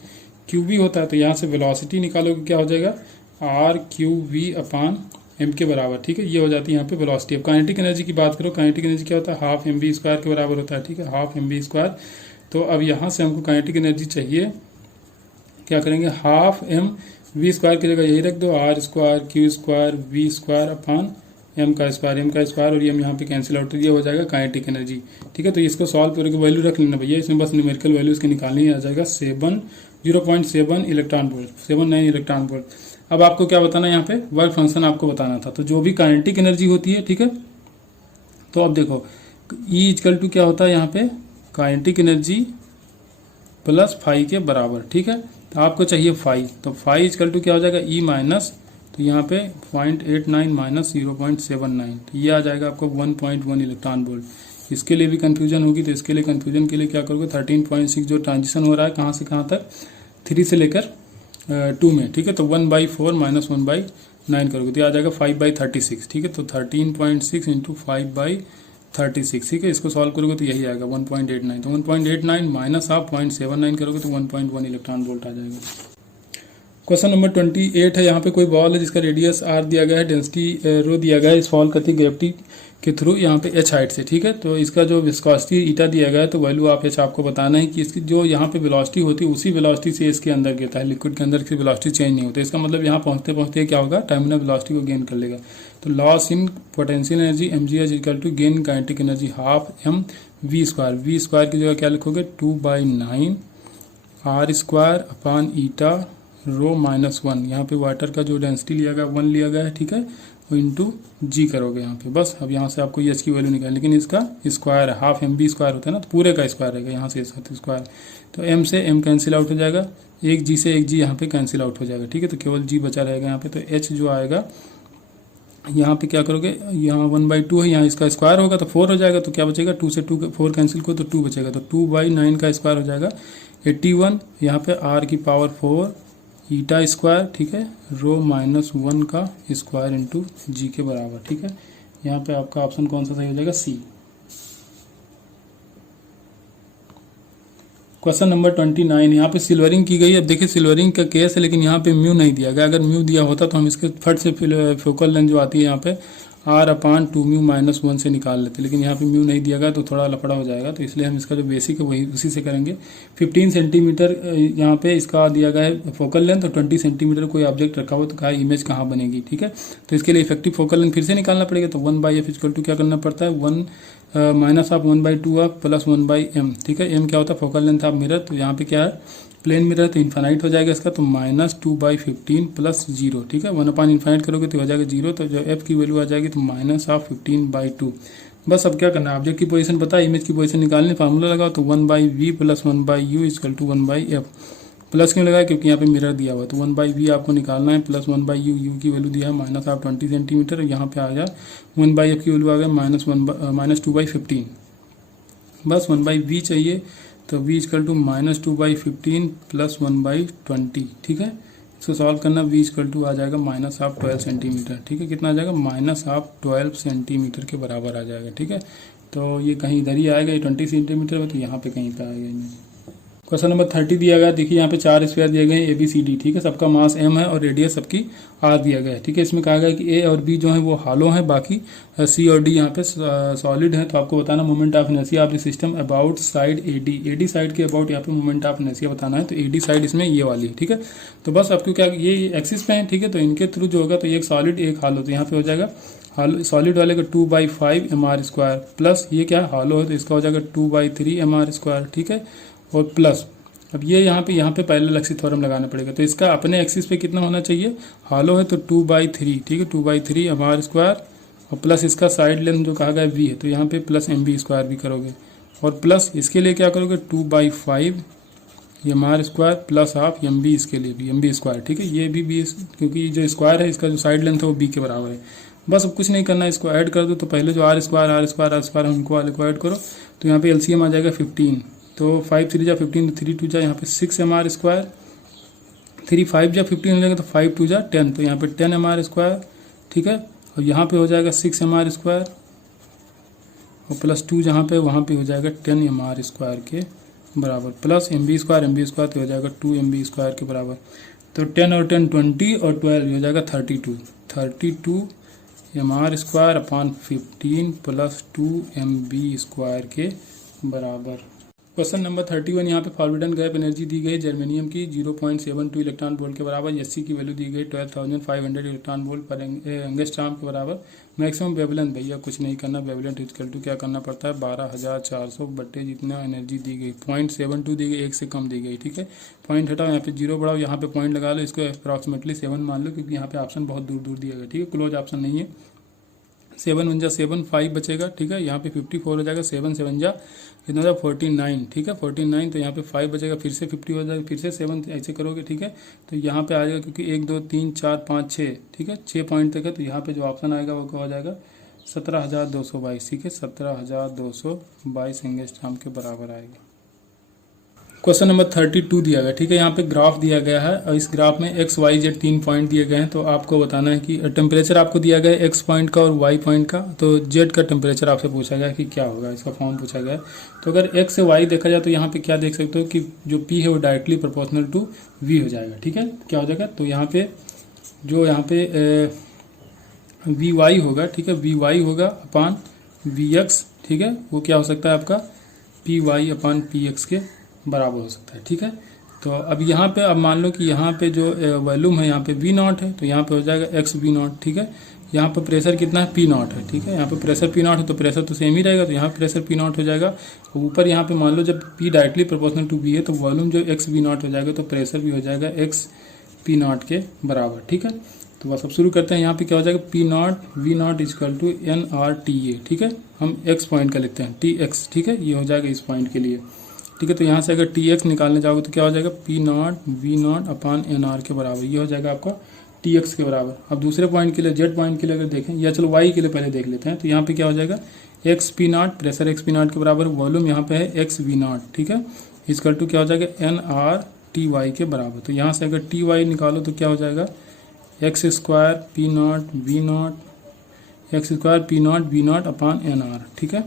Q B होता है। तो यहाँ से वेलोसिटी निकालोगे, क्या हो जाएगा, R Q V upon M के बराबर। ठीक है, ये हो जाती है यहाँ पे वेलोसिटी। अब काइनेटिक एनर्जी की बात करो, काइनेटिक एनर्जी क्या होता है, हाफ एम बी स्क्वायर के बराबर होता है। ठीक है, हाफ एम बी स्क्वायर। तो अब यहाँ से हमको काइनेटिक एनर्जी चाहिए, क्या करेंगे, हाफ एम वी स्क्वायर की जगह यही रख दो, R square Q square V square upon M का स्क्वायर और ये यहाँ पे कैंसिल आउट, तो ये हो जाएगा काइनेटिक एनर्जी। ठीक है, तो इसको सॉल्व करके वैल्यू रख लेना भैया, इसमें बस न्यूमेरिकल वैल्यू इसकी निकालनी आ जाएगा 0.7 इलेक्ट्रॉन वोल्ट, 79 इलेक्ट्रॉन वोल्ट। अब आपको क्या बताना है, यहाँ पे वर्क फंक्शन आपको बताना था। तो जो भी काइनेटिक एनर्जी होती है, ठीक है, तो अब देखो ई इक्वल टू क्या होता है, यहाँ पे काइनेटिक एनर्जी प्लस फाई के बराबर। ठीक है, तो आपको चाहिए फाई, तो फाई इक्वल टू क्या हो जाएगा, ई माइनस, तो यहाँ पे 0.89 माइनस 0.79, तो ये आ जाएगा आपको 1.1 इलेक्ट्रॉन वोल्ट। इसके लिए भी कंफ्यूजन होगी, तो इसके लिए कंफ्यूजन के लिए क्या करोगे, 13.6 जो ट्रांजिशन हो रहा है कहाँ से कहाँ तक, 3 से लेकर 2 में। ठीक है, तो 1/4 माइनस 1/9 करोगे, तो ये आ जाएगा 5/36। ठीक है, तो 13.6 इंटू 5/36। ठीक है, इसको सॉल्व करोगे तो यही आएगा 1.89। तो 1.89 माइनस आप 0.79 करोगे तो 1.1 इलेक्ट्रॉन वोल्ट आ जाएगा। क्वेश्चन नंबर 28 है। यहाँ पे कोई बॉल है जिसका रेडियस आर दिया गया है, डेंसिटी रो दिया गया है, इस फॉल करती ग्रेविटी के थ्रू यहाँ पे एच हाइट से। ठीक है, तो इसका जो विस्कोसिटी ईटा दिया गया है, तो वैल्यू आप एच आपको बताना है कि इसकी जो यहाँ पे वेलोसिटी होती है उसी वेलोसिटी से इसके अंदर गिरता है, लिक्विड के अंदर की वेलोसिटी चेंज नहीं होती। इसका मतलब यहाँ पहुँचते पहुँचते क्या होगा, टर्मिनल वेलोसिटी को गेन कर लेगा। तो loss in potential energy M G H equal to gain kinetic energy half M V square. V square की जगह क्या लिखोगे, 2/9 R square upon eta rho minus 1। यहाँ पे वाटर का जो डेंसिटी लिया गया 1 लिया गया है। ठीक है, वो इंटू जी करोगे यहाँ पे, बस। अब यहाँ से आपको एच की वैल्यू निकाल, लेकिन इसका स्क्वायर है, हाफ एम बी स्क्वायर होता है ना, तो पूरे का स्क्वायर रहेगा, यहाँ से स्क्वायर। तो एम से एम कैंसिल आउट हो जाएगा, एक जी से एक जी यहाँ पे कैंसिल आउट हो जाएगा। ठीक है, तो केवल जी बचा रहेगा यहाँ पे। तो एच जो आएगा यहाँ पे क्या करोगे, यहाँ 1/2 है, यहाँ इसका स्क्वायर होगा तो 4 हो जाएगा, तो क्या बचेगा, 2 से 4 कैंसिल को तो 2 बचेगा, तो 2/9 का स्क्वायर हो जाएगा 81। यहाँ पे आर की पावर 4 ईटा स्क्वायर। ठीक है, रो माइनस 1 का स्क्वायर इंटू जी के बराबर। ठीक है, यहाँ पे आपका ऑप्शन कौन सा सही हो जाएगा, सी। क्वेश्चन नंबर 29, यहाँ पे सिल्वरिंग की गई है। अब देखिए सिल्वरिंग का केस है, लेकिन यहाँ पे म्यू नहीं दिया गया। अगर म्यू दिया होता तो हम इसके फट से फोकल लेंथ जो आती है यहाँ पे r/2 म्यू माइनस 1 से निकाल लेते, लेकिन यहाँ पे म्यू नहीं दिया गया तो थोड़ा लफड़ा हो जाएगा। तो इसलिए हम इसका जो बेसिक है वही उसी से करेंगे। 15 सेंटीमीटर यहाँ पे इसका दिया गया है फोकल लेंथ, और 20 सेंटीमीटर कोई ऑब्जेक्ट रखा हो तो कहा इमेज कहाँ बनेगी। ठीक है, तो इसके लिए इफेक्टिव फोकल लेंथ फिर से निकालना पड़ेगा। तो 1/f इक्वल टू क्या करना पड़ता है, 1 minus of 1/2 of plus 1/m। ठीक है, m क्या होता है, फोकल लेंथ ऑफ मिरर। तो यहाँ पे क्या है, प्लेन मिरर, तो इन्फाइनाइट हो जाएगा इसका, तो -2/15 प्लस 0। ठीक है, 1/इन्फाइनाइट करोगे तो हो जाएगा 0। तो जो f की वैल्यू आ जाएगी तो -15/2। बस अब क्या करना है, ऑब्जेक्ट की पोजीशन पता है, इमेज की पोजीशन निकालनी, फार्मूला लगाओ। तो 1/v plus 1/u equal to 1/f। Plus क्यों लगाया, क्योंकि यहाँ पे मिरर दिया हुआ, तो 1/v आपको निकालना है, प्लस 1/u, u की वैल्यू दिया है -20 सेंटीमीटर। यहाँ पे आ जाए 1/f की वैल्यू आ गया -2/15। बस 1/v चाहिए, तो v इक्वल टू -2/15 प्लस 1/20। ठीक है, इसको सॉल्व करना, v इक्वल टू आ जाएगा -12 सेंटीमीटर। ठीक है, कितना आ जाएगा, -12 सेंटीमीटर के बराबर आ जाएगा। ठीक है, तो ये कहीं इधर ही आएगा, ये 20 सेंटीमीटर है, तो यहाँ पे कहीं पे आएगा। क्वेश्चन नंबर 30 दिया गया, देखिए यहाँ पे 4 स्क्वायर दिए गए हैं ABCD। ठीक है, सबका मास m है और रेडियस सबकी r दिया गया है। ठीक है, इसमें कहा गया कि A और B जो है वो हालो है, बाकी C और D यहाँ पे सॉलिड है। तो आपको बताना moment of inertia of the system about side AD side के अबाउट यहाँ पे मोमेंट ऑफ इनर्शिया बताना है। तो AD साइड इसमें ये वाली है। ठीक है, तो बस आपको क्या, ये एक्सिस पे है। ठीक है, तो इनके थ्रू जो होगा, तो एक सॉलिड एक हालो, तो यहाँ पे हो जाएगा सॉलिड वाले का 2/5 mr स्क्वायर, प्लस ये क्या हालो है तो इसका हो जाएगा 2/3 mr स्क्वायर। ठीक है, और प्लस अब ये यहाँ पे पैरेलल एक्सिस थ्योरम लगाना पड़ेगा। तो इसका अपने एक्सिस पे कितना होना चाहिए, हालो है तो 2/3। ठीक है, 2/3 mr स्क्वायर, और प्लस इसका साइड लेंथ जो कहा गया v है, तो यहाँ पे प्लस mb स्क्वायर भी करोगे, और प्लस इसके लिए क्या करोगे, 2/5 mr स्क्वायर प्लस आप mb, इसके लिए भी mb स्क्वायर। ठीक है, ये भी b, क्योंकि जो स्क्वायर है इसका जो साइड लेंथ है वो b के बराबर है। बस अब कुछ नहीं करना, इसको ऐड कर दो। तो पहले जो r स्क्वायर उनको वाले को ऐड करो, तो यहाँ पे एलसीएम आ जाएगा 15। तो 5 3 जा 15, 3 2 जा यहाँ पे 6 mr स्क्वायर 3 5 जा 15 हो जाएगा तो 5 2 जा 10, तो यहाँ पे 10 mr², ठीक है। और यहाँ पे हो जाएगा 6 mr² और प्लस 2 जहाँ पे वहाँ पे हो जाएगा 10 mr² के बराबर, प्लस mb² तो हो जाएगा 2 mb² के बराबर। तो 10 और 10 20 और 12 हो जाएगा 32 mr² अपॉन 15 प्लस 2 mb² के बराबर। क्वेश्चन नंबर 31 यहाँ पे फॉरबिडन गैप एनर्जी दी गई जर्मेनियम की 0.72 इलेक्ट्रॉन वोल्ट के बराबर, एससी की वैल्यू दी गई 12,500 इलेक्ट्रॉन वोल्ट पर एंगस्ट्रॉम के बराबर। मैक्सिमम वेवलेंथ, भैया कुछ नहीं करना, वेवलेंथ इक्वल टू क्या करना पड़ता है 12,400 बट्टे जितना एनर्जी दी गई, 0.72 दी गई, 1 से कम दी गई, ठीक है। पॉइंट हटाओ, यहाँ पे 0 बढ़ाओ, यहाँ पे पॉइंट लगा लो, इसको अप्रॉक्सीमेटली 7 मान लो क्योंकि यहाँ पे ऑप्शन बहुत दूर दूर दिया गया, ठीक है, क्लोज ऑप्शन नहीं है। 7 1 जा 7 5 बचेगा, ठीक है। यहाँ पे 54 हो जाएगा, 7 7 जा कितना था 49, ठीक है 49, तो यहाँ पे 5 बचेगा, फिर से 50 हो जाएगा, फिर से 7 ऐसे करोगे, ठीक है। तो यहाँ पे आ जाएगा क्योंकि 1 2 3 4 5 6, ठीक है, 6 पॉइंट तक है, तो यहाँ पे जो ऑप्शन आएगा वो क्या हो जाएगा 17,222, ठीक है, 17,222 एंगस्ट्रॉम के बराबर आएगा। क्वेश्चन नंबर 32 दिया गया, ठीक है। यहाँ पे ग्राफ दिया गया है और इस ग्राफ में एक्स वाई जेड 3 पॉइंट दिए गए हैं, तो आपको बताना है कि टेम्परेचर आपको दिया गया है एक्स पॉइंट का और वाई पॉइंट का, तो जेड का टेम्परेचर आपसे पूछा गया कि क्या होगा, इसका फॉर्म पूछा गया है। तो अगर एक्स से वाई देखा जाए तो यहाँ पे क्या देख सकते हो कि जो पी है वो डायरेक्टली प्रोपोर्शनल टू वी हो जाएगा, ठीक है। क्या हो जाएगा, तो यहाँ पे जो यहाँ पे वी वाई होगा, ठीक है, वी वाई होगा अपान वी एक्स, ठीक है, वो क्या हो सकता है आपका पी वाई अपान पी एक्स के बराबर हो सकता है, ठीक है। तो अब यहाँ पे अब मान लो कि यहाँ पे जो वॉल्यूम है यहाँ पे वी नॉट है, तो यहाँ पे हो जाएगा एक्स वी नॉट, ठीक है। यहाँ पे प्रेशर कितना है पी नॉट है, ठीक है, यहाँ पे प्रेशर पी नॉट है तो प्रेशर तो सेम ही रहेगा, तो यहाँ प्रेशर पी नॉट हो जाएगा। ऊपर यहाँ पे मान लो जब P directly proportional to V है तो वॉल्यूम जो एक्स वी नॉट हो जाएगा, तो प्रेशर भी हो जाएगा एक्स पी नॉट के बराबर, ठीक है। तो बस अब शुरू करते हैं। यहाँ पे क्या हो जाएगा P naught V naught equal to N R T A, ठीक है, हम एक्स पॉइंट का लिखते हैं टी एक्स, ठीक है, ये हो जाएगा इस पॉइंट के लिए, ठीक है। तो यहाँ से अगर टी एक्स निकालने जाओगे तो क्या हो जाएगा P naught V naught upon N R के बराबर, ये हो जाएगा आपका टी एक्स के बराबर। अब दूसरे पॉइंट के लिए जेड पॉइंट के लिए अगर देखें, या चलो वाई के लिए पहले देख लेते हैं, तो यहाँ पे क्या हो जाएगा x P not, pressure x P not के बराबर, वॉल्यूम यहाँ पे है एक्स वी नॉट, ठीक है, इजकल टू क्या हो जाएगा एन आर टी वाई के बराबर। तो यहाँ से अगर टी वाई निकालो तो क्या हो जाएगा X square P naught V naught, X square P naught V naught upon N R, ठीक है।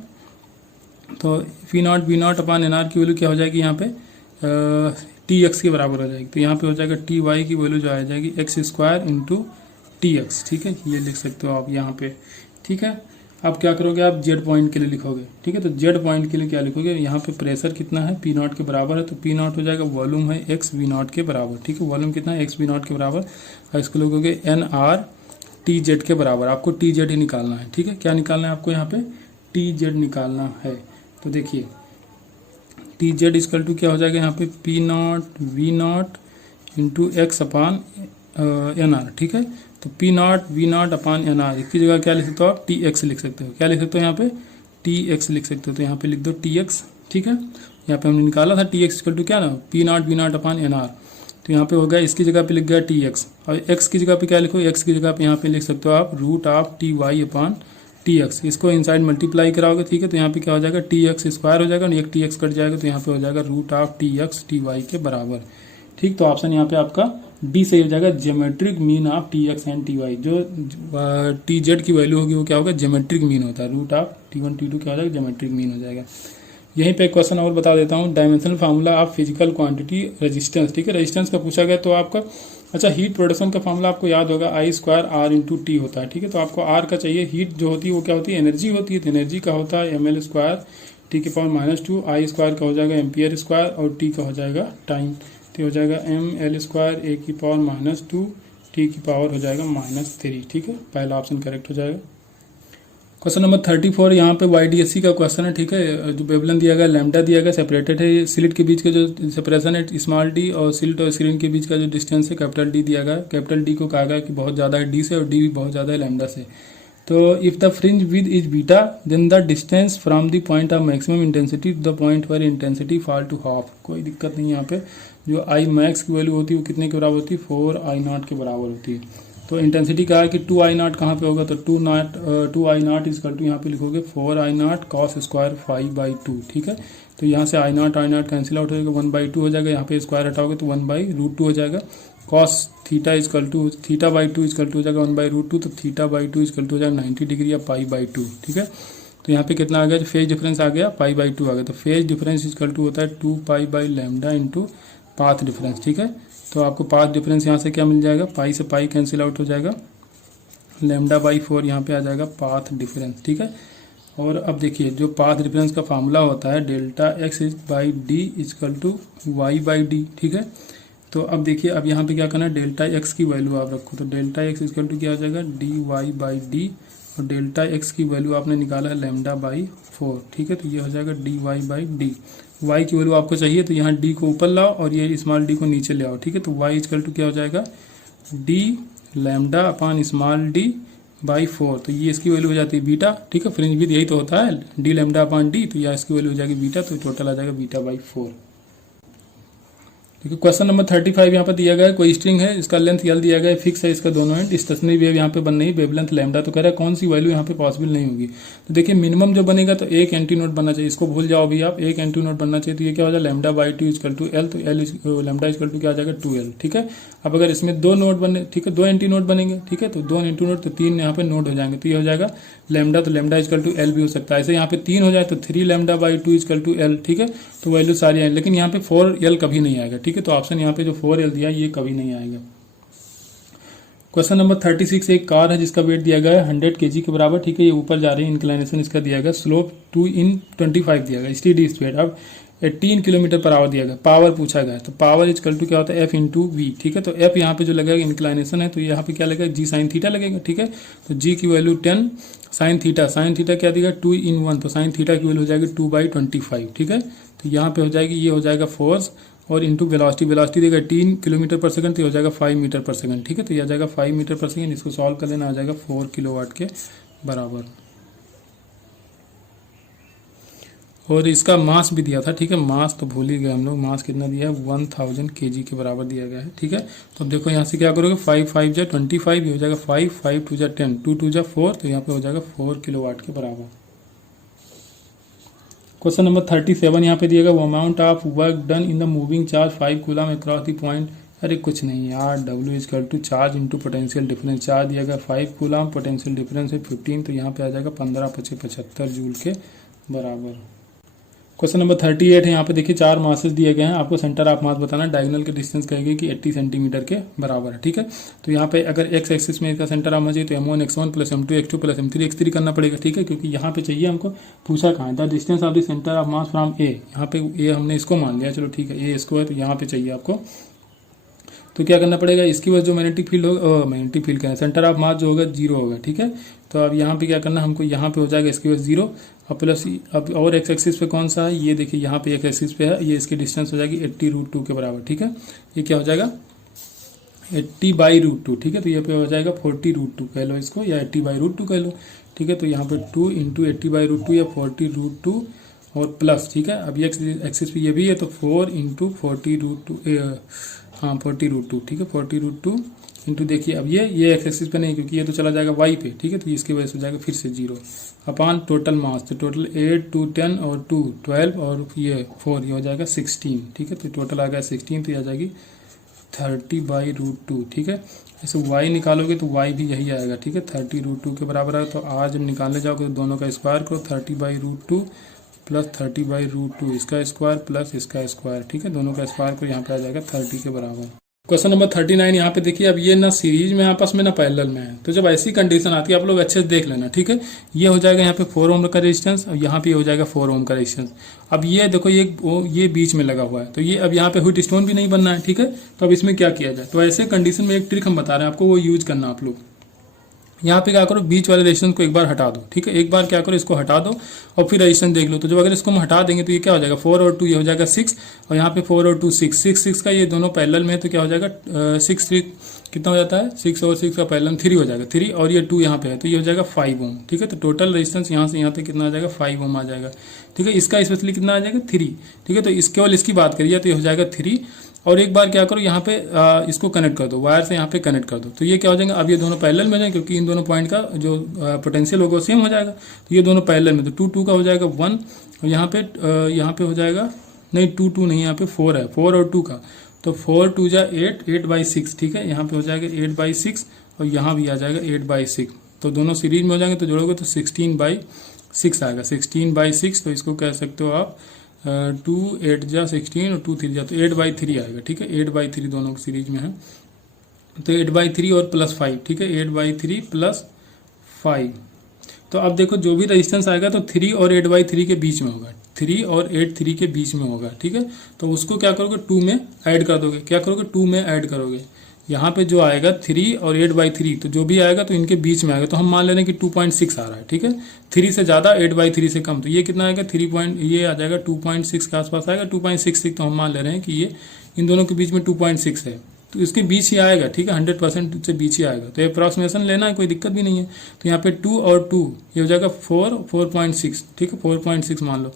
तो P naught V naught upon N R की वैल्यू क्या हो जाएगी यहाँ पे टी एक्स के बराबर हो जाएगी, तो यहाँ पे हो जाएगा टी वाई की वैल्यू जो आ जाएगी x square into T x, ठीक है, ये लिख सकते हो आप यहाँ पे, ठीक है। अब क्या करोगे आप जेड पॉइंट के लिए लिखोगे, ठीक है, तो जेड पॉइंट के लिए क्या लिखोगे, यहाँ पे प्रेशर कितना है पी नॉट के बराबर है, तो पी नॉट हो जाएगा वॉल्यूम है एक्स वी नॉट के बराबर, ठीक है, वॉल्यूम कितना है एक्स वी नॉट के बराबर, और इसको लिखोगे एन आर टी जेड के बराबर। आपको टी जेड ही निकालना है, ठीक है, क्या निकालना है आपको यहाँ पे टी जेड निकालना है। तो देखिए टी जेड इजकल टू क्या हो जाएगा यहाँ पे P naught V naught into X upon N R, ठीक है। तो P naught V naught upon N R की जगह क्या लिख सकते हो आप टी एक्स लिख सकते हो, क्या लिख सकते हो यहाँ पे टी एक्स लिख सकते हो, तो यहाँ पे लिख दो टी एक्स, ठीक है। यहाँ पे हमने निकाला था टी एक्स इक्वल टू क्या ना P naught V naught upon N R, तो यहाँ पे हो गया इसकी जगह पे लिख गया टी एक्स, और एक्स की जगह पे क्या लिखो एक्स की जगह पे यहाँ पे लिख सकते हो आप root of T Y upon T X, इसको इनसाइड मल्टीप्लाई कराओगे, ठीक है, तो यहाँ पे क्या हो जाएगा टी एक्स स्क्वायर हो जाएगा, एक टी एक्स कट जाएगा, तो यहाँ पे हो जाएगा root of T X T Y के बराबर, ठीक। तो ऑप्शन यहाँ पे आपका डी सही हो जाएगा, geometric mean of T X and T Y. जो टी जेड की वैल्यू होगी वो क्या होगा ज्योमेट्रिक मीन होता है, root of T one T two क्या हो जाएगा ज्योमेट्रिक मीन हो जाएगा। यहीं पे एक क्वेश्चन और बता देता हूँ, dimensional formula of physical quantity resistance, ठीक है, रेजिस्टेंस का पूछा गया तो आपका अच्छा हीट प्रोडक्शन का फार्मूला आपको याद होगा आई स्क्वायर आर इंटू टी होता है, ठीक है। तो आपको आर का चाहिए, हीट जो होती है वो क्या होती है एनर्जी होती है, तो एनर्जी का होता है एम एल स्क्वायर टी के पावर -2, आई स्क्वायर का हो जाएगा एम्पियर स्क्वायर और टी का हो जाएगा टाइम, तो हो जाएगा एम एल स्क्वायर ए की पावर -2 टी की पावर हो जाएगा -3, ठीक है, पहला ऑप्शन करेक्ट हो जाएगा। क्वेश्चन नंबर 34 यहाँ पे YDSC का क्वेश्चन है, ठीक है, जो वेवलेंथ दिया गया लैम्डा दिया गया, सेपरेटेड है, स्लिट के बीच का जो सेपरेशन है स्मॉल डी और स्लिट और स्क्रीन के बीच का जो डिस्टेंस है कैपिटल डी दिया गया, कैपिटल डी को कहा गया कि बहुत ज़्यादा है डी से और डी भी बहुत ज़्यादा है लैम्डा से। तो if the fringe width is beta then the distance from the point of maximum intensity to the point where intensity fall to half, कोई दिक्कत नहीं। यहाँ पे जो आई मैक्स की वैल्यू होती है वो कितने के बराबर होती है 4I0 के बराबर होती है। तो इंटेंसिटी कहा है कि 2I0 कहाँ पे होगा, तो 2I0 इजकल टू यहाँ पे लिखोगे 4I0 कॉस स्क्वायर 5/2, ठीक है। तो यहाँ से I0 कैंसिल आउट हो जाएगा 1/2 हो जाएगा, यहाँ पे स्क्वायर हटाओगे तो 1/√2 हो जाएगा। Cos theta equal to theta by two equal to हो जाएगा 1/√2, तो theta by two equal to हो जाएगा 90 डिग्री या π/2, ठीक है। तो यहाँ पे कितना आ गया, फेज डिफरेंस आ गया π/2 आ गया, तो फेज डिफरेंस इजकल टू होता है 2π/λ इंटू पाथ डिफरेंस, ठीक है। तो आपको पाथ डिफरेंस यहाँ से क्या मिल जाएगा, पाई से पाई कैंसिल आउट हो जाएगा, λ/4 यहाँ पे आ जाएगा पाथ डिफरेंस, ठीक है। और अब देखिए जो पाथ डिफरेंस का फार्मूला होता है delta x by D equal to y/d, ठीक है। तो अब देखिए अब यहाँ पे क्या करना है, डेल्टा एक्स की वैल्यू आप रखो, तो डेल्टा एक्स इजकल टू क्या हो जाएगा dy/d, और डेल्टा एक्स की वैल्यू आपने निकाला है λ/4, ठीक है। तो ये हो जाएगा dy/d, y की वैल्यू आपको चाहिए तो यहाँ d को ऊपर लाओ और ये स्मॉल d को नीचे ले आओ, ठीक है। तो y इजकल टू क्या हो जाएगा d λ/d/4, तो ये इसकी वैल्यू हो जाती है बीटा, ठीक है। फ्रिंज विड्थ यही तो होता है d λ/d, तो यह इसकी वैल्यू हो जाएगी बीटा, तो टोटल आ जाएगा β/4। देखिए क्वेश्चन नंबर 35 यहाँ पर दिया गया है, कोई स्ट्रिंग है, इसका लेंथ L दिया गया है, फिक्स है इसका दोनों एंड, स्टेशनरी वेव यहाँ पे बन रही है, वेवलेंथ लैम्डा, तो कह रहा है कौन सी वैल्यू यहाँ पे पॉसिबल नहीं होगी। तो देखिए मिनिमम जो बनेगा तो एक एंटी नोड बनना चाहिए, इसको भूल जाओ भी आप, एक एंटी नोड बनना चाहिए, तो ये क्या हो जाएगा λ/2 इजकल टू L, तो λ इजकल टू क्या आ जाएगा 2L, ठीक है। अब अगर इसमें दो नोड बने, ठीक है, दो एंटी नोड बनेंगे, ठीक है, तो दो एंटी नोड तो 3 यहाँ पे नोड हो जाएंगे, तो ये हो जाएगा लैम्डा, तो लैम्डा इजकल टू L भी हो सकता है, ऐसे यहाँ पे 3 हो जाए तो 3 λ/2 इजकल टू L, ठीक है। तो वैल्यू सारी आएंगे, लेकिन यहाँ पे 4L कभी नहीं आएगा, ठीक है। तो ऑप्शन यहाँ पे जो 4L दिया ये कभी नहीं आएगा। क्वेश्चन नंबर 36, एक कार है जिसका वेट दिया गया है 100 kg के बराबर, ठीक है, ये ऊपर जा रही है, इंक्लाइनेशन इसका दिया गया, स्लोप 2/25 दिया गया, स्टेडी स्पीड अब 18 किलोमीटर पर आवर दिया गया, पावर पूछा गया, तो पावर इजकल टू क्या होता है F इंटू वी, ठीक है। तो F यहाँ पे जो लगेगा इंक्लाइनेशन है, तो यहाँ पे क्या लगेगा G साइन थीटा लगेगा, ठीक है। तो G की वैल्यू 10 साइन थीटा क्या देगा 2/1, तो साइन थीटा की वैल्यू हो जाएगी 2/25, ठीक है। तो यहाँ पे हो जाएगी, ये हो जाएगा फोर्स और इंटू वेलोसिटी देगा 3 किलोमीटर पर सेकंड, तो हो जाएगा 5 मीटर पर सेकंड, ठीक है। तो यह आ जाएगा 5 मीटर पर सेकंड, इसको सॉल्व कर लेना, आ जाएगा 4 किलोवाट के बराबर। और इसका मास भी दिया था, ठीक है, मास तो भूल ही गए हम लोग, मास कितना दिया है 1000 kg के बराबर दिया गया है, ठीक है। तो अब देखो यहाँ से क्या करोगे, 5 5 जा 25, ये हो जाएगा 5 5 2 जा 10, 2 2 जा 4, तो यहाँ पे हो जाएगा 4 किलोवाट के बराबर। क्वेश्चन नंबर 37 यहाँ पे दिएगा, वो amount of work done in the moving charge 5 coulomb across the point, अरे कुछ नहीं यार, W equal to charge into potential difference, charge दिया गया 5 कूलम, पोटेंशियल डिफरेंस है 15, तो यहाँ पे आ जाएगा 15 × 75 जूल के बराबर। क्वेश्चन नंबर 38 है, यहाँ पे देखिए 4 मासेस दिए गए हैं, आपको सेंटर ऑफ मास बताना, डायगोनल के डिस्टेंस कहेगी कि 80 सेंटीमीटर के बराबर है, ठीक है। तो यहाँ पे अगर एक्स एक्सिस में इसका सेंटर ऑफ मास चाहिए तो m1 x1 plus m2 x2 plus m3 x3 करना पड़ेगा, ठीक है, क्योंकि यहाँ पे चाहिए हमको, पूछा कहाँ है the distance of the centre of mass from A, यहाँ पे ए हमने इसको मान लिया, चलो ठीक है, ए इसको है, तो यहाँ पे चाहिए आपको, तो क्या करना पड़ेगा, इसकी वजह जो मैग्नेटिक फील्ड होगा, मैग्नेटिक फील्ड का सेंटर ऑफ मास जो होगा 0 होगा, ठीक है। तो अब यहाँ पे क्या करना, हमको यहाँ पे हो जाएगा इसकी वजह 0 और प्लस, अब और एक्स एक्सिस पे कौन सा है, ये देखिए यहाँ पे एक्स एक्सिस पे है, ये इसकी डिस्टेंस हो जाएगी 80√2 के बराबर, ठीक है। ये क्या हो जाएगा 80/√2, ठीक है। तो ये पे हो जाएगा 40√2 कह लो इसको, या 80/√2 कह लो, ठीक है। तो यहाँ पे 2 × 80/√2 या 40√2 और प्लस, ठीक है। अब ये एक्सिस पे ये भी है, तो 4 × 40√2, हाँ 40√2, ठीक है, 40√2 इंटू, देखिए अब ये एक्स एक्सिस पे नहीं, क्योंकि ये तो चला जाएगा वाई पे, ठीक है। तो इसकी वजह से हो जाएगा फिर से 0 अपॉन टोटल मास, तो टोटल 8 2 10 और 2 12 और ये 4, ये हो जाएगा 16, ठीक है। तो टोटल आ गया 16, तो ये आ जाएगी 30/√2, ठीक है। ऐसे y निकालोगे तो y भी यही आएगा, ठीक है, 30√2 के बराबर आएगा। तो आज जब निकालने जाओगे तो दोनों का स्क्वायर करो, 30/√2 प्लस 30/√2 इसका स्क्वायर प्लस इसका स्क्वायर, ठीक है, दोनों का स्क्वायर करो, यहाँ पे आ जाएगा 30 के बराबर। क्वेश्चन नंबर 39 यहाँ पे देखिए, अब ये ना सीरीज में आपस में ना पैरेलल में है, तो जब ऐसी कंडीशन आती है आप लोग अच्छे से देख लेना, ठीक है। ये हो जाएगा यहाँ पे 4 ओम का रेजिस्टेंस और यहाँ पे हो जाएगा 4 ओम का रेजिस्टेंस। अब ये देखो ये बीच में लगा हुआ है, तो ये अब यहाँ पे व्हीट स्टोन भी नहीं बनना है, ठीक है। तो अब इसमें क्या किया जाए, तो ऐसे कंडीशन में एक ट्रिक हम बता रहे हैं आपको, वो यूज करना आप लोग। यहाँ पे क्या करो, बीच वाले रेजिस्टेंस को एक बार हटा दो, ठीक है, एक बार क्या करो इसको हटा दो और फिर रेजिस्टेंस देख लो। तो जब अगर इसको हम हटा देंगे तो ये क्या हो जाएगा 4 और 2, ये हो जाएगा 6 और यहाँ पे 4 और 2 6 का ये दोनों पैरेलल में है, तो क्या हो जाएगा 6 3 कितना हो जाता है, 6 और 6 का पैरेलल 3 हो जाएगा, 3 और ये 2 यहाँ पे है, तो ये हो जाएगा 5 ओम, ठीक है। तो टोटल रेजिस्टेंस यहाँ से यहाँ तक कितना आ जाएगा 5 ओम आ जाएगा, ठीक है। इसका स्पेशली कितना आ जाएगा 3, ठीक है। तो इस केवल इसकी बात करिए तो ये हो जाएगा 3 और एक बार क्या करो यहाँ पे इसको कनेक्ट कर दो, वायर से यहाँ पे कनेक्ट कर दो, तो ये क्या हो जाएगा, अब ये दोनों पैरेलल में हो जाएंगे क्योंकि इन दोनों पॉइंट का जो पोटेंशियल होगा सेम हो जाएगा, तो ये दोनों पैरेलल में, तो 2 2 का हो जाएगा 1 और यहाँ पे हो जाएगा नहीं 2 2 नहीं, यहाँ पे 4 है, 4 और 2 का, तो 4 2 जा 8, 8/6, ठीक है। यहाँ पे हो जाएगा 8/6 और यहाँ भी आ जाएगा 8/6, तो दोनों सीरीज में हो जाएंगे तो जोड़ोगे तो 16/6 आएगा। 16/6 तो इसको कह सकते हो आप 2 8 जा 16 और 2 3 जा तो 8/3 आएगा, ठीक है। 8/3 दोनों सीरीज में है, तो 8/3 और +5, ठीक है। 8/3 +5, तो अब देखो जो भी रेजिस्टेंस आएगा तो 3 और 8/3 के बीच में होगा, 3 और 8/3 के बीच में होगा, ठीक है। तो उसको क्या करोगे 2 में ऐड कर दोगे, क्या करोगे 2 में ऐड करोगे। यहाँ पे जो आएगा 3 और 8/3, तो जो भी आएगा तो इनके बीच में आएगा, तो हम मान ले रहे हैं कि 2.6 आ रहा है, ठीक है। 3 से ज्यादा 8/3 से कम, तो ये कितना आएगा 3 ये आ जाएगा 2.6 के आसपास आएगा, 2.66, तो हम मान ले रहे हैं कि ये इन दोनों के बीच में 2.6 है, तो इसके बीच ही आएगा, ठीक है। 100% से बीच ही आएगा, तो अप्रॉक्सीमेशन लेना है, कोई दिक्कत भी नहीं है। तो यहाँ पे 2 और 2 ये हो जाएगा 4.6, ठीक है। 4.6 मान लो।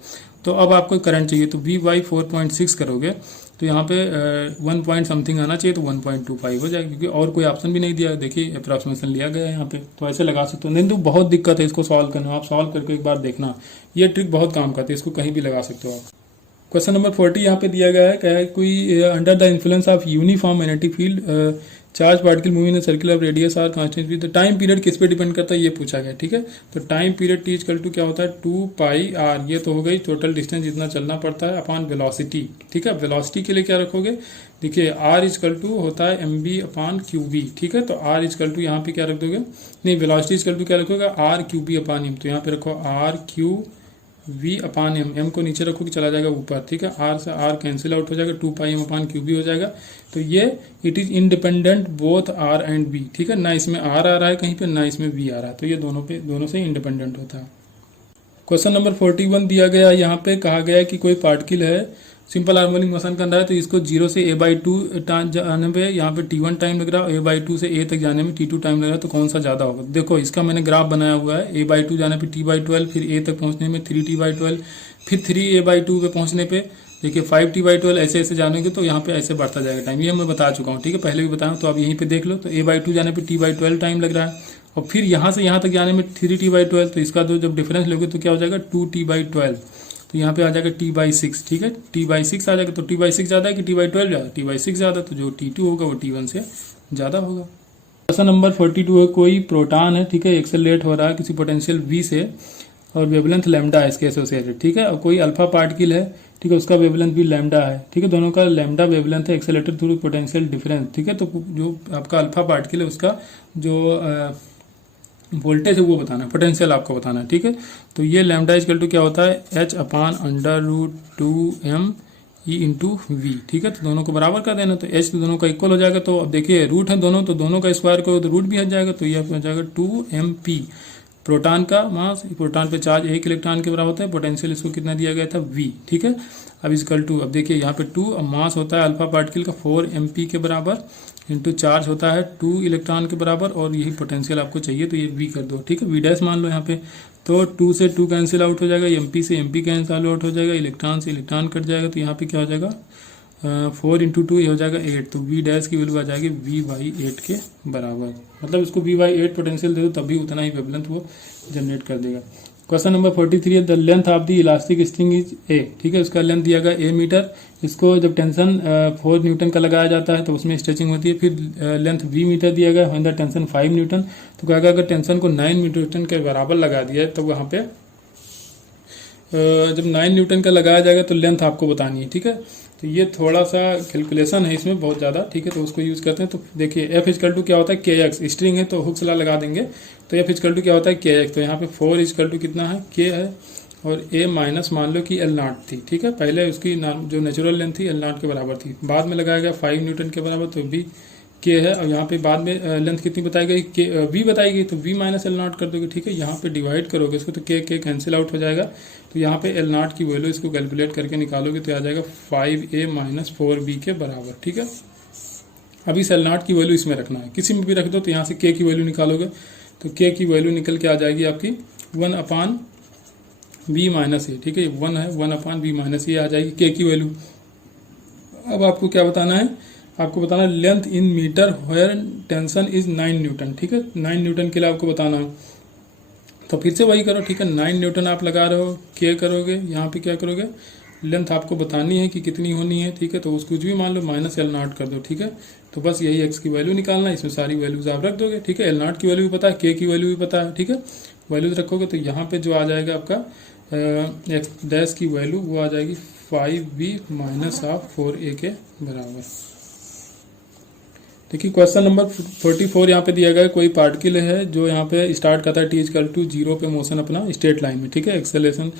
तो अब आपको करंट चाहिए, तो V/4.6 करोगे तो यहाँ पे 1 पॉइंट समथिंग आना चाहिए, तो 1.25 हो जाएगा, क्योंकि और कोई ऑप्शन भी नहीं दिया। देखिए अप्रॉक्सीमेशन लिया गया है यहाँ पे, तो ऐसे लगा सकते हो। नहीं तो बहुत दिक्कत है इसको सॉल्व करना, आप सॉल्व करके एक बार देखना, ये ट्रिक बहुत काम करती है, इसको कहीं भी लगा सकते हो आप। क्वेश्चन नंबर 40 यहाँ पे दिया गया है, क्या है, कोई under the influence of uniform magnetic field charge particle moving in circular radius R constant with the time period किस पे डिपेंड करता है, ये पूछा गया, ठीक है। तो time period T equal to क्या होता है 2πr, ये तो हो गई टोटल डिस्टेंस जितना चलना पड़ता है अपॉन वेलोसिटी, ठीक है। वेलोसिटी के लिए क्या रखोगे, देखिए R इक्वल टू होता है mv/qb, ठीक है। तो R इक्वल टू यहाँ पे क्या रख दोगे, नहीं वेलोसिटी इक्वल टू क्या रखोगे r/qb/m, तो यहाँ पे रखो r/qv/m, m को नीचे रखो कि चला जाएगा ऊपर, ठीक है। r से r कैंसिल आउट हो जाएगा, 2πm/qb हो जाएगा। तो ये it is independent both r and v, ठीक है। ना इसमें r आ रहा है कहीं पे, ना इसमें v आ रहा है, तो ये दोनों से इंडिपेंडेंट होता है। क्वेश्चन नंबर 41 दिया गया, यहाँ पे कहा गया है कि कोई पार्टिकल है सिंपल हार्मोनिक मोशन कर रहा है, तो इसको 0 से a/2 जाने पे यहाँ पे t1 टाइम लग रहा है, a/2 से a तक जाने में t2 टाइम लग रहा है, तो कौन सा ज्यादा होगा। देखो इसका मैंने ग्राफ बनाया हुआ है, a/2 जाने पे t/12, फिर a तक पहुंचने में 3t/12, फिर 3a/2 पे पहुंचने पे देखिए 5t/12, ऐसे ऐसे जानेंगे तो यहाँ पे ऐसे बढ़ता जाएगा टाइम, ये मैं बता चुका हूँ, ठीक है। पहले भी बताया, तो अब यहीं पे देख लो, तो a/2 जाने पे t/12 टाइम लग रहा है, और फिर यहाँ से यहाँ तक जाने में 3t/12, तो इसका जब डिफरेंस लोगे तो क्या हो जाएगा 2t/12, तो यहाँ पे आ जाएगा t/6, ठीक है। t/6 आ जाएगा, तो t/6 ज्यादा है कि t/12 ज्यादा, t/6 ज्यादा, तो जो t2 होगा वो t1 से ज्यादा होगा। क्वेश्चन नंबर 42 है, कोई प्रोटॉन है, ठीक है, एक्सेलरेट हो रहा है किसी पोटेंशियल v से और वेवलेंथ लैम्डा है इसके एसोसिएटेड, ठीक है। और कोई अल्फा पार्टिकल है, ठीक है, उसका वेवलेंथ भी लैम्डा है, ठीक है। दोनों का लैम्डा वेवलेंथ है, एक्सेलरेटेड थ्रू पोटेंशियल डिफरेंस, ठीक है। तो जो आपका अल्फा पार्टिकल है उसका जो वोल्टेज है वो बताना है, पोटेंशियल आपको बताना है, ठीक है। तो ये लैम्डा इक्वल टू क्या होता है h/√2m e इंटू वी, ठीक है। तो दोनों को बराबर कर देना, तो h तो दोनों का इक्वल हो जाएगा, तो अब देखिए रूट है दोनों, तो दोनों का स्क्वायर करो तो रूट भी हट जाएगा, तो ये हो जाएगा 2mp। प्रोटॉन का मास, प्रोटॉन पे चार्ज 1 इलेक्ट्रॉन के बराबर होता है, पोटेंशियल इसको कितना दिया गया था v, ठीक है। अब इक्वल टू, अब देखिए यहाँ पे 2, अब मास होता है अल्फा पार्टिकल का 4mp के बराबर, इंटू चार्ज होता है 2 इलेक्ट्रॉन के बराबर, और यही पोटेंशियल आपको चाहिए, तो ये v कर दो, ठीक है। v डैश मान लो यहाँ पे, तो 2 से 2 कैंसिल आउट हो जाएगा, mp से mp कैंसिल आउट हो जाएगा, इलेक्ट्रॉन से इलेक्ट्रॉन कट जाएगा, तो यहाँ पे क्या हो जाएगा 4 × 2 ये हो जाएगा 8, तो v डैश की वैल्यू आ जाएगी v/8 के बराबर, मतलब इसको v/8 पोटेंशियल दे दो तब भी उतना ही वेवलेंथ वो जनरेट कर देगा। क्वेश्चन नंबर 43 है, the length of the elastic string is a, ठीक है। उसका लेंथ दिया गया a मीटर, इसको जब टेंशन 4 न्यूटन का लगाया जाता है तो उसमें स्ट्रेचिंग होती है, फिर लेंथ v मीटर दिया गया, व्हेन द टेंशन 5 न्यूटन, तो क्या अगर टेंशन को 9 न्यूटन के बराबर लगा दिया है तो वहाँ पे जब 9 न्यूटन का लगाया जाएगा तो लेंथ आपको बतानी है, ठीक है। तो ये थोड़ा सा कैलकुलेशन है इसमें बहुत ज़्यादा, ठीक है, तो उसको यूज़ करते हैं। तो देखिए एफ इक्वल टू क्या होता है kx, स्ट्रिंग है तो हुक्स ला लगा देंगे, तो एफ इक्वल टू क्या होता है kx, तो यहाँ पे 4 इक्वल टू कितना है k है, और a माइनस मान लो कि L0 थी, ठीक है। पहले उसकी जो नेचुरल लेंथ थी L0 के बराबर थी, बाद में लगाया गया 5 न्यूटन के बराबर, तो भी k है, और यहाँ पे बाद में लेंथ कितनी बताई गई, v बताई गई, तो v माइनस L0 कर दोगे, ठीक है। यहाँ पे डिवाइड करोगे इसको तो k कैंसिल आउट हो जाएगा, तो यहाँ पे L0 की वैल्यू इसको कैलकुलेट करके निकालोगे तो आ जाएगा 5a माइनस 4b के बराबर, ठीक है। अब इस L0 की वैल्यू इसमें रखना है, किसी में भी रख दो, तो यहाँ से k की वैल्यू निकालोगे तो k की वैल्यू निकल के आ जाएगी आपकी 1/v माइनस a, ठीक है। 1 है, 1/v माइनस a आ जाएगी k की वैल्यू। अब आपको क्या बताना है, आपको बताना है length in metre where tension is 9 newton, ठीक है। 9 न्यूटन के लिए आपको बताना है, तो फिर से वही करो, ठीक है। 9 न्यूटन आप लगा रहे हो, k करोगे, यहाँ पे क्या करोगे लेंथ आपको बतानी है कि कितनी होनी है, ठीक है। तो उसको कुछ भी मान लो, माइनस एल नॉट कर दो, ठीक है। तो बस यही एक्स की वैल्यू निकालना है, इसमें सारी वैल्यूज आप रख दोगे, ठीक है। एल नॉट की वैल्यू भी पता है, के की वैल्यू भी पता है, ठीक है। वैल्यूज रखोगे तो यहाँ पे जो आ जाएगा आपका एक्स डैश की वैल्यू वो आ जाएगी 5b माइनस हाफ 4a के बराबर। देखिए क्वेश्चन नंबर 44 यहाँ पे दिया गया है, कोई पार्टिकल है जो यहाँ पे स्टार्ट करता है t=0 पे मोशन अपना स्ट्रेट लाइन में, ठीक है, एक्सेलरेशन।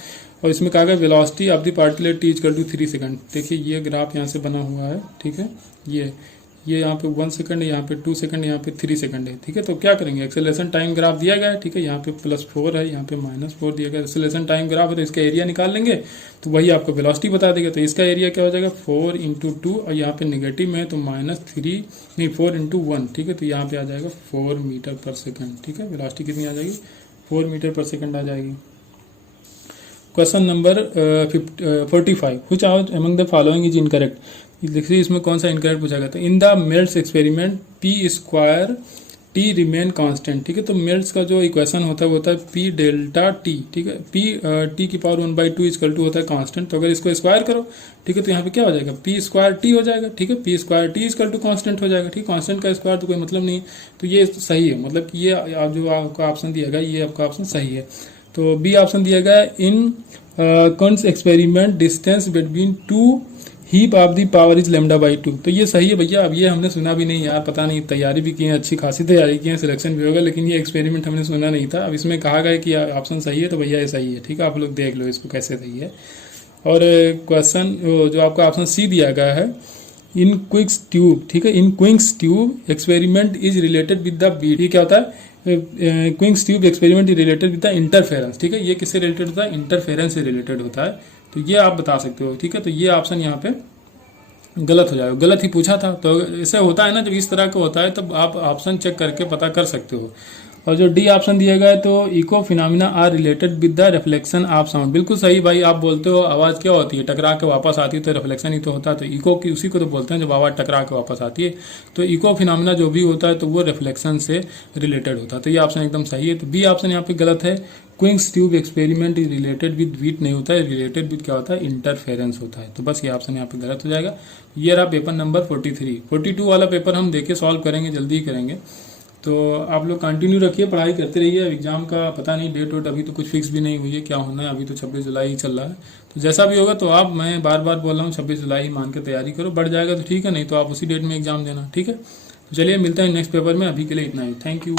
और इसमें कहा गया velocity of the particle at t=3 second. देखिए ये ग्राफ यहाँ से बना हुआ है, ठीक है। ये यहाँ पे 1 सेकंड, यहाँ पे 2 सेकंड, यहाँ पे 3 सेकंड है, ठीक है। तो क्या करेंगे, एक्सेलरेशन टाइम ग्राफ दिया गया है, ठीक है। यहाँ पे +4 है, यहाँ पे -4 दिया गया, एक्सेलरेशन टाइम ग्राफ है, तो इसका एरिया निकाल लेंगे तो वही आपको वेलोसिटी बता देगा। तो इसका एरिया क्या हो जाएगा 4 × 2, और यहाँ पे नेगेटिव में है तो -4 × 1, ठीक है। तो यहाँ पे आ जाएगा 4 मीटर पर सेकंड, ठीक है। वेलोसिटी कितनी आ जाएगी 4 मीटर पर सेकंड आ जाएगी। Question number 45, which out among the following is incorrect. देखिए इसमें कौन सा इनकरेक्ट पूछा गया था। In the melts experiment p² t remain constant, ठीक है। तो मेल्ट्स का जो इक्वेशन होता है वो होता है p∆t, ठीक है। p(t⁴1/2) होता है कांस्टेंट। तो अगर इसको स्क्वायर करो, ठीक है, तो यहाँ पे क्या हो जाएगा p² हो जाएगा, ठीक है। p² कांस्टेंट हो जाएगा, ठीक। कांस्टेंट का स्क्वायर तो कोई मतलब नहीं, तो ये सही है, मतलब कि ये आप जो आपका ऑप्शन दिया गया ये आपका ऑप्शन सही है। तो बी ऑप्शन दिया गया in Quincke's experiment distance between 2 heap of the power is λ/2। तो ये सही है भैया। अब ये हमने सुना भी नहीं यार, पता नहीं, तैयारी भी की है, अच्छी खासी तैयारी की है, सिलेक्शन भी होगा, लेकिन ये एक्सपेरिमेंट हमने सुना नहीं था। अब इसमें कहा गया कि ऑप्शन सही है, तो भैया ये सही है, ठीक है। आप लोग देख लो इसको कैसे सही है। और क्वेश्चन जो आपका ऑप्शन सी दिया गया है इन क्विक्स ट्यूब, ठीक है। In Quincke's tube experiment is related with the beat. ये क्या होता है, Quincke's tube experiment is related with the interference, ठीक है। ये किससे रिलेटेड होता है, इंटरफेरेंस से रिलेटेड होता है। तो ये आप बता सकते हो, ठीक है। तो ये ऑप्शन यहाँ पे गलत हो जाएगा, गलत ही पूछा था। तो ऐसे होता है ना, जब इस तरह का होता है तब आप ऑप्शन चेक करके पता कर सकते हो। और जो डी ऑप्शन दिया गया है, तो echo phenomena are related with the reflection of sound. बिल्कुल सही भाई, आप बोलते हो आवाज क्या होती है, टकरा के वापस आती है, तो रिफ्लेक्शन ही तो होता है। तो इको की उसी को तो बोलते हैं जब आवाज टकरा के वापस आती है। तो इको फिनोमिना जो भी होता है तो वो रिफ्लेक्शन से रिलेटेड होता है। तो ये ऑप्शन एकदम सही है। तो बी ऑप्शन यहाँ पे गलत है। Quincke's tube experiment is related with beat नहीं होता है, रिलेटेड विद क्या होता है, इंटरफेरेंस होता है। तो बस ये ऑप्शन यहाँ पे गलत हो जाएगा। ये रहा पेपर नंबर 43। 42 वाला पेपर हम देखे सॉल्व करेंगे, जल्दी ही करेंगे। तो आप लोग कंटिन्यू रखिए, पढ़ाई करते रहिए। एग्जाम का पता नहीं डेट वोट अभी तो कुछ फिक्स भी नहीं हुई है क्या होना है, अभी तो 26 जुलाई ही चल रहा है। तो जैसा भी होगा तो आप, मैं बार बार बोल रहा हूँ 26 जुलाई मान के तैयारी करो, बढ़ जाएगा तो ठीक है, नहीं तो आप उसी डेट में एग्जाम देना, ठीक है। तो चलिए मिलते हैं नेक्स्ट पेपर में, अभी के लिए इतना ही, थैंक यू।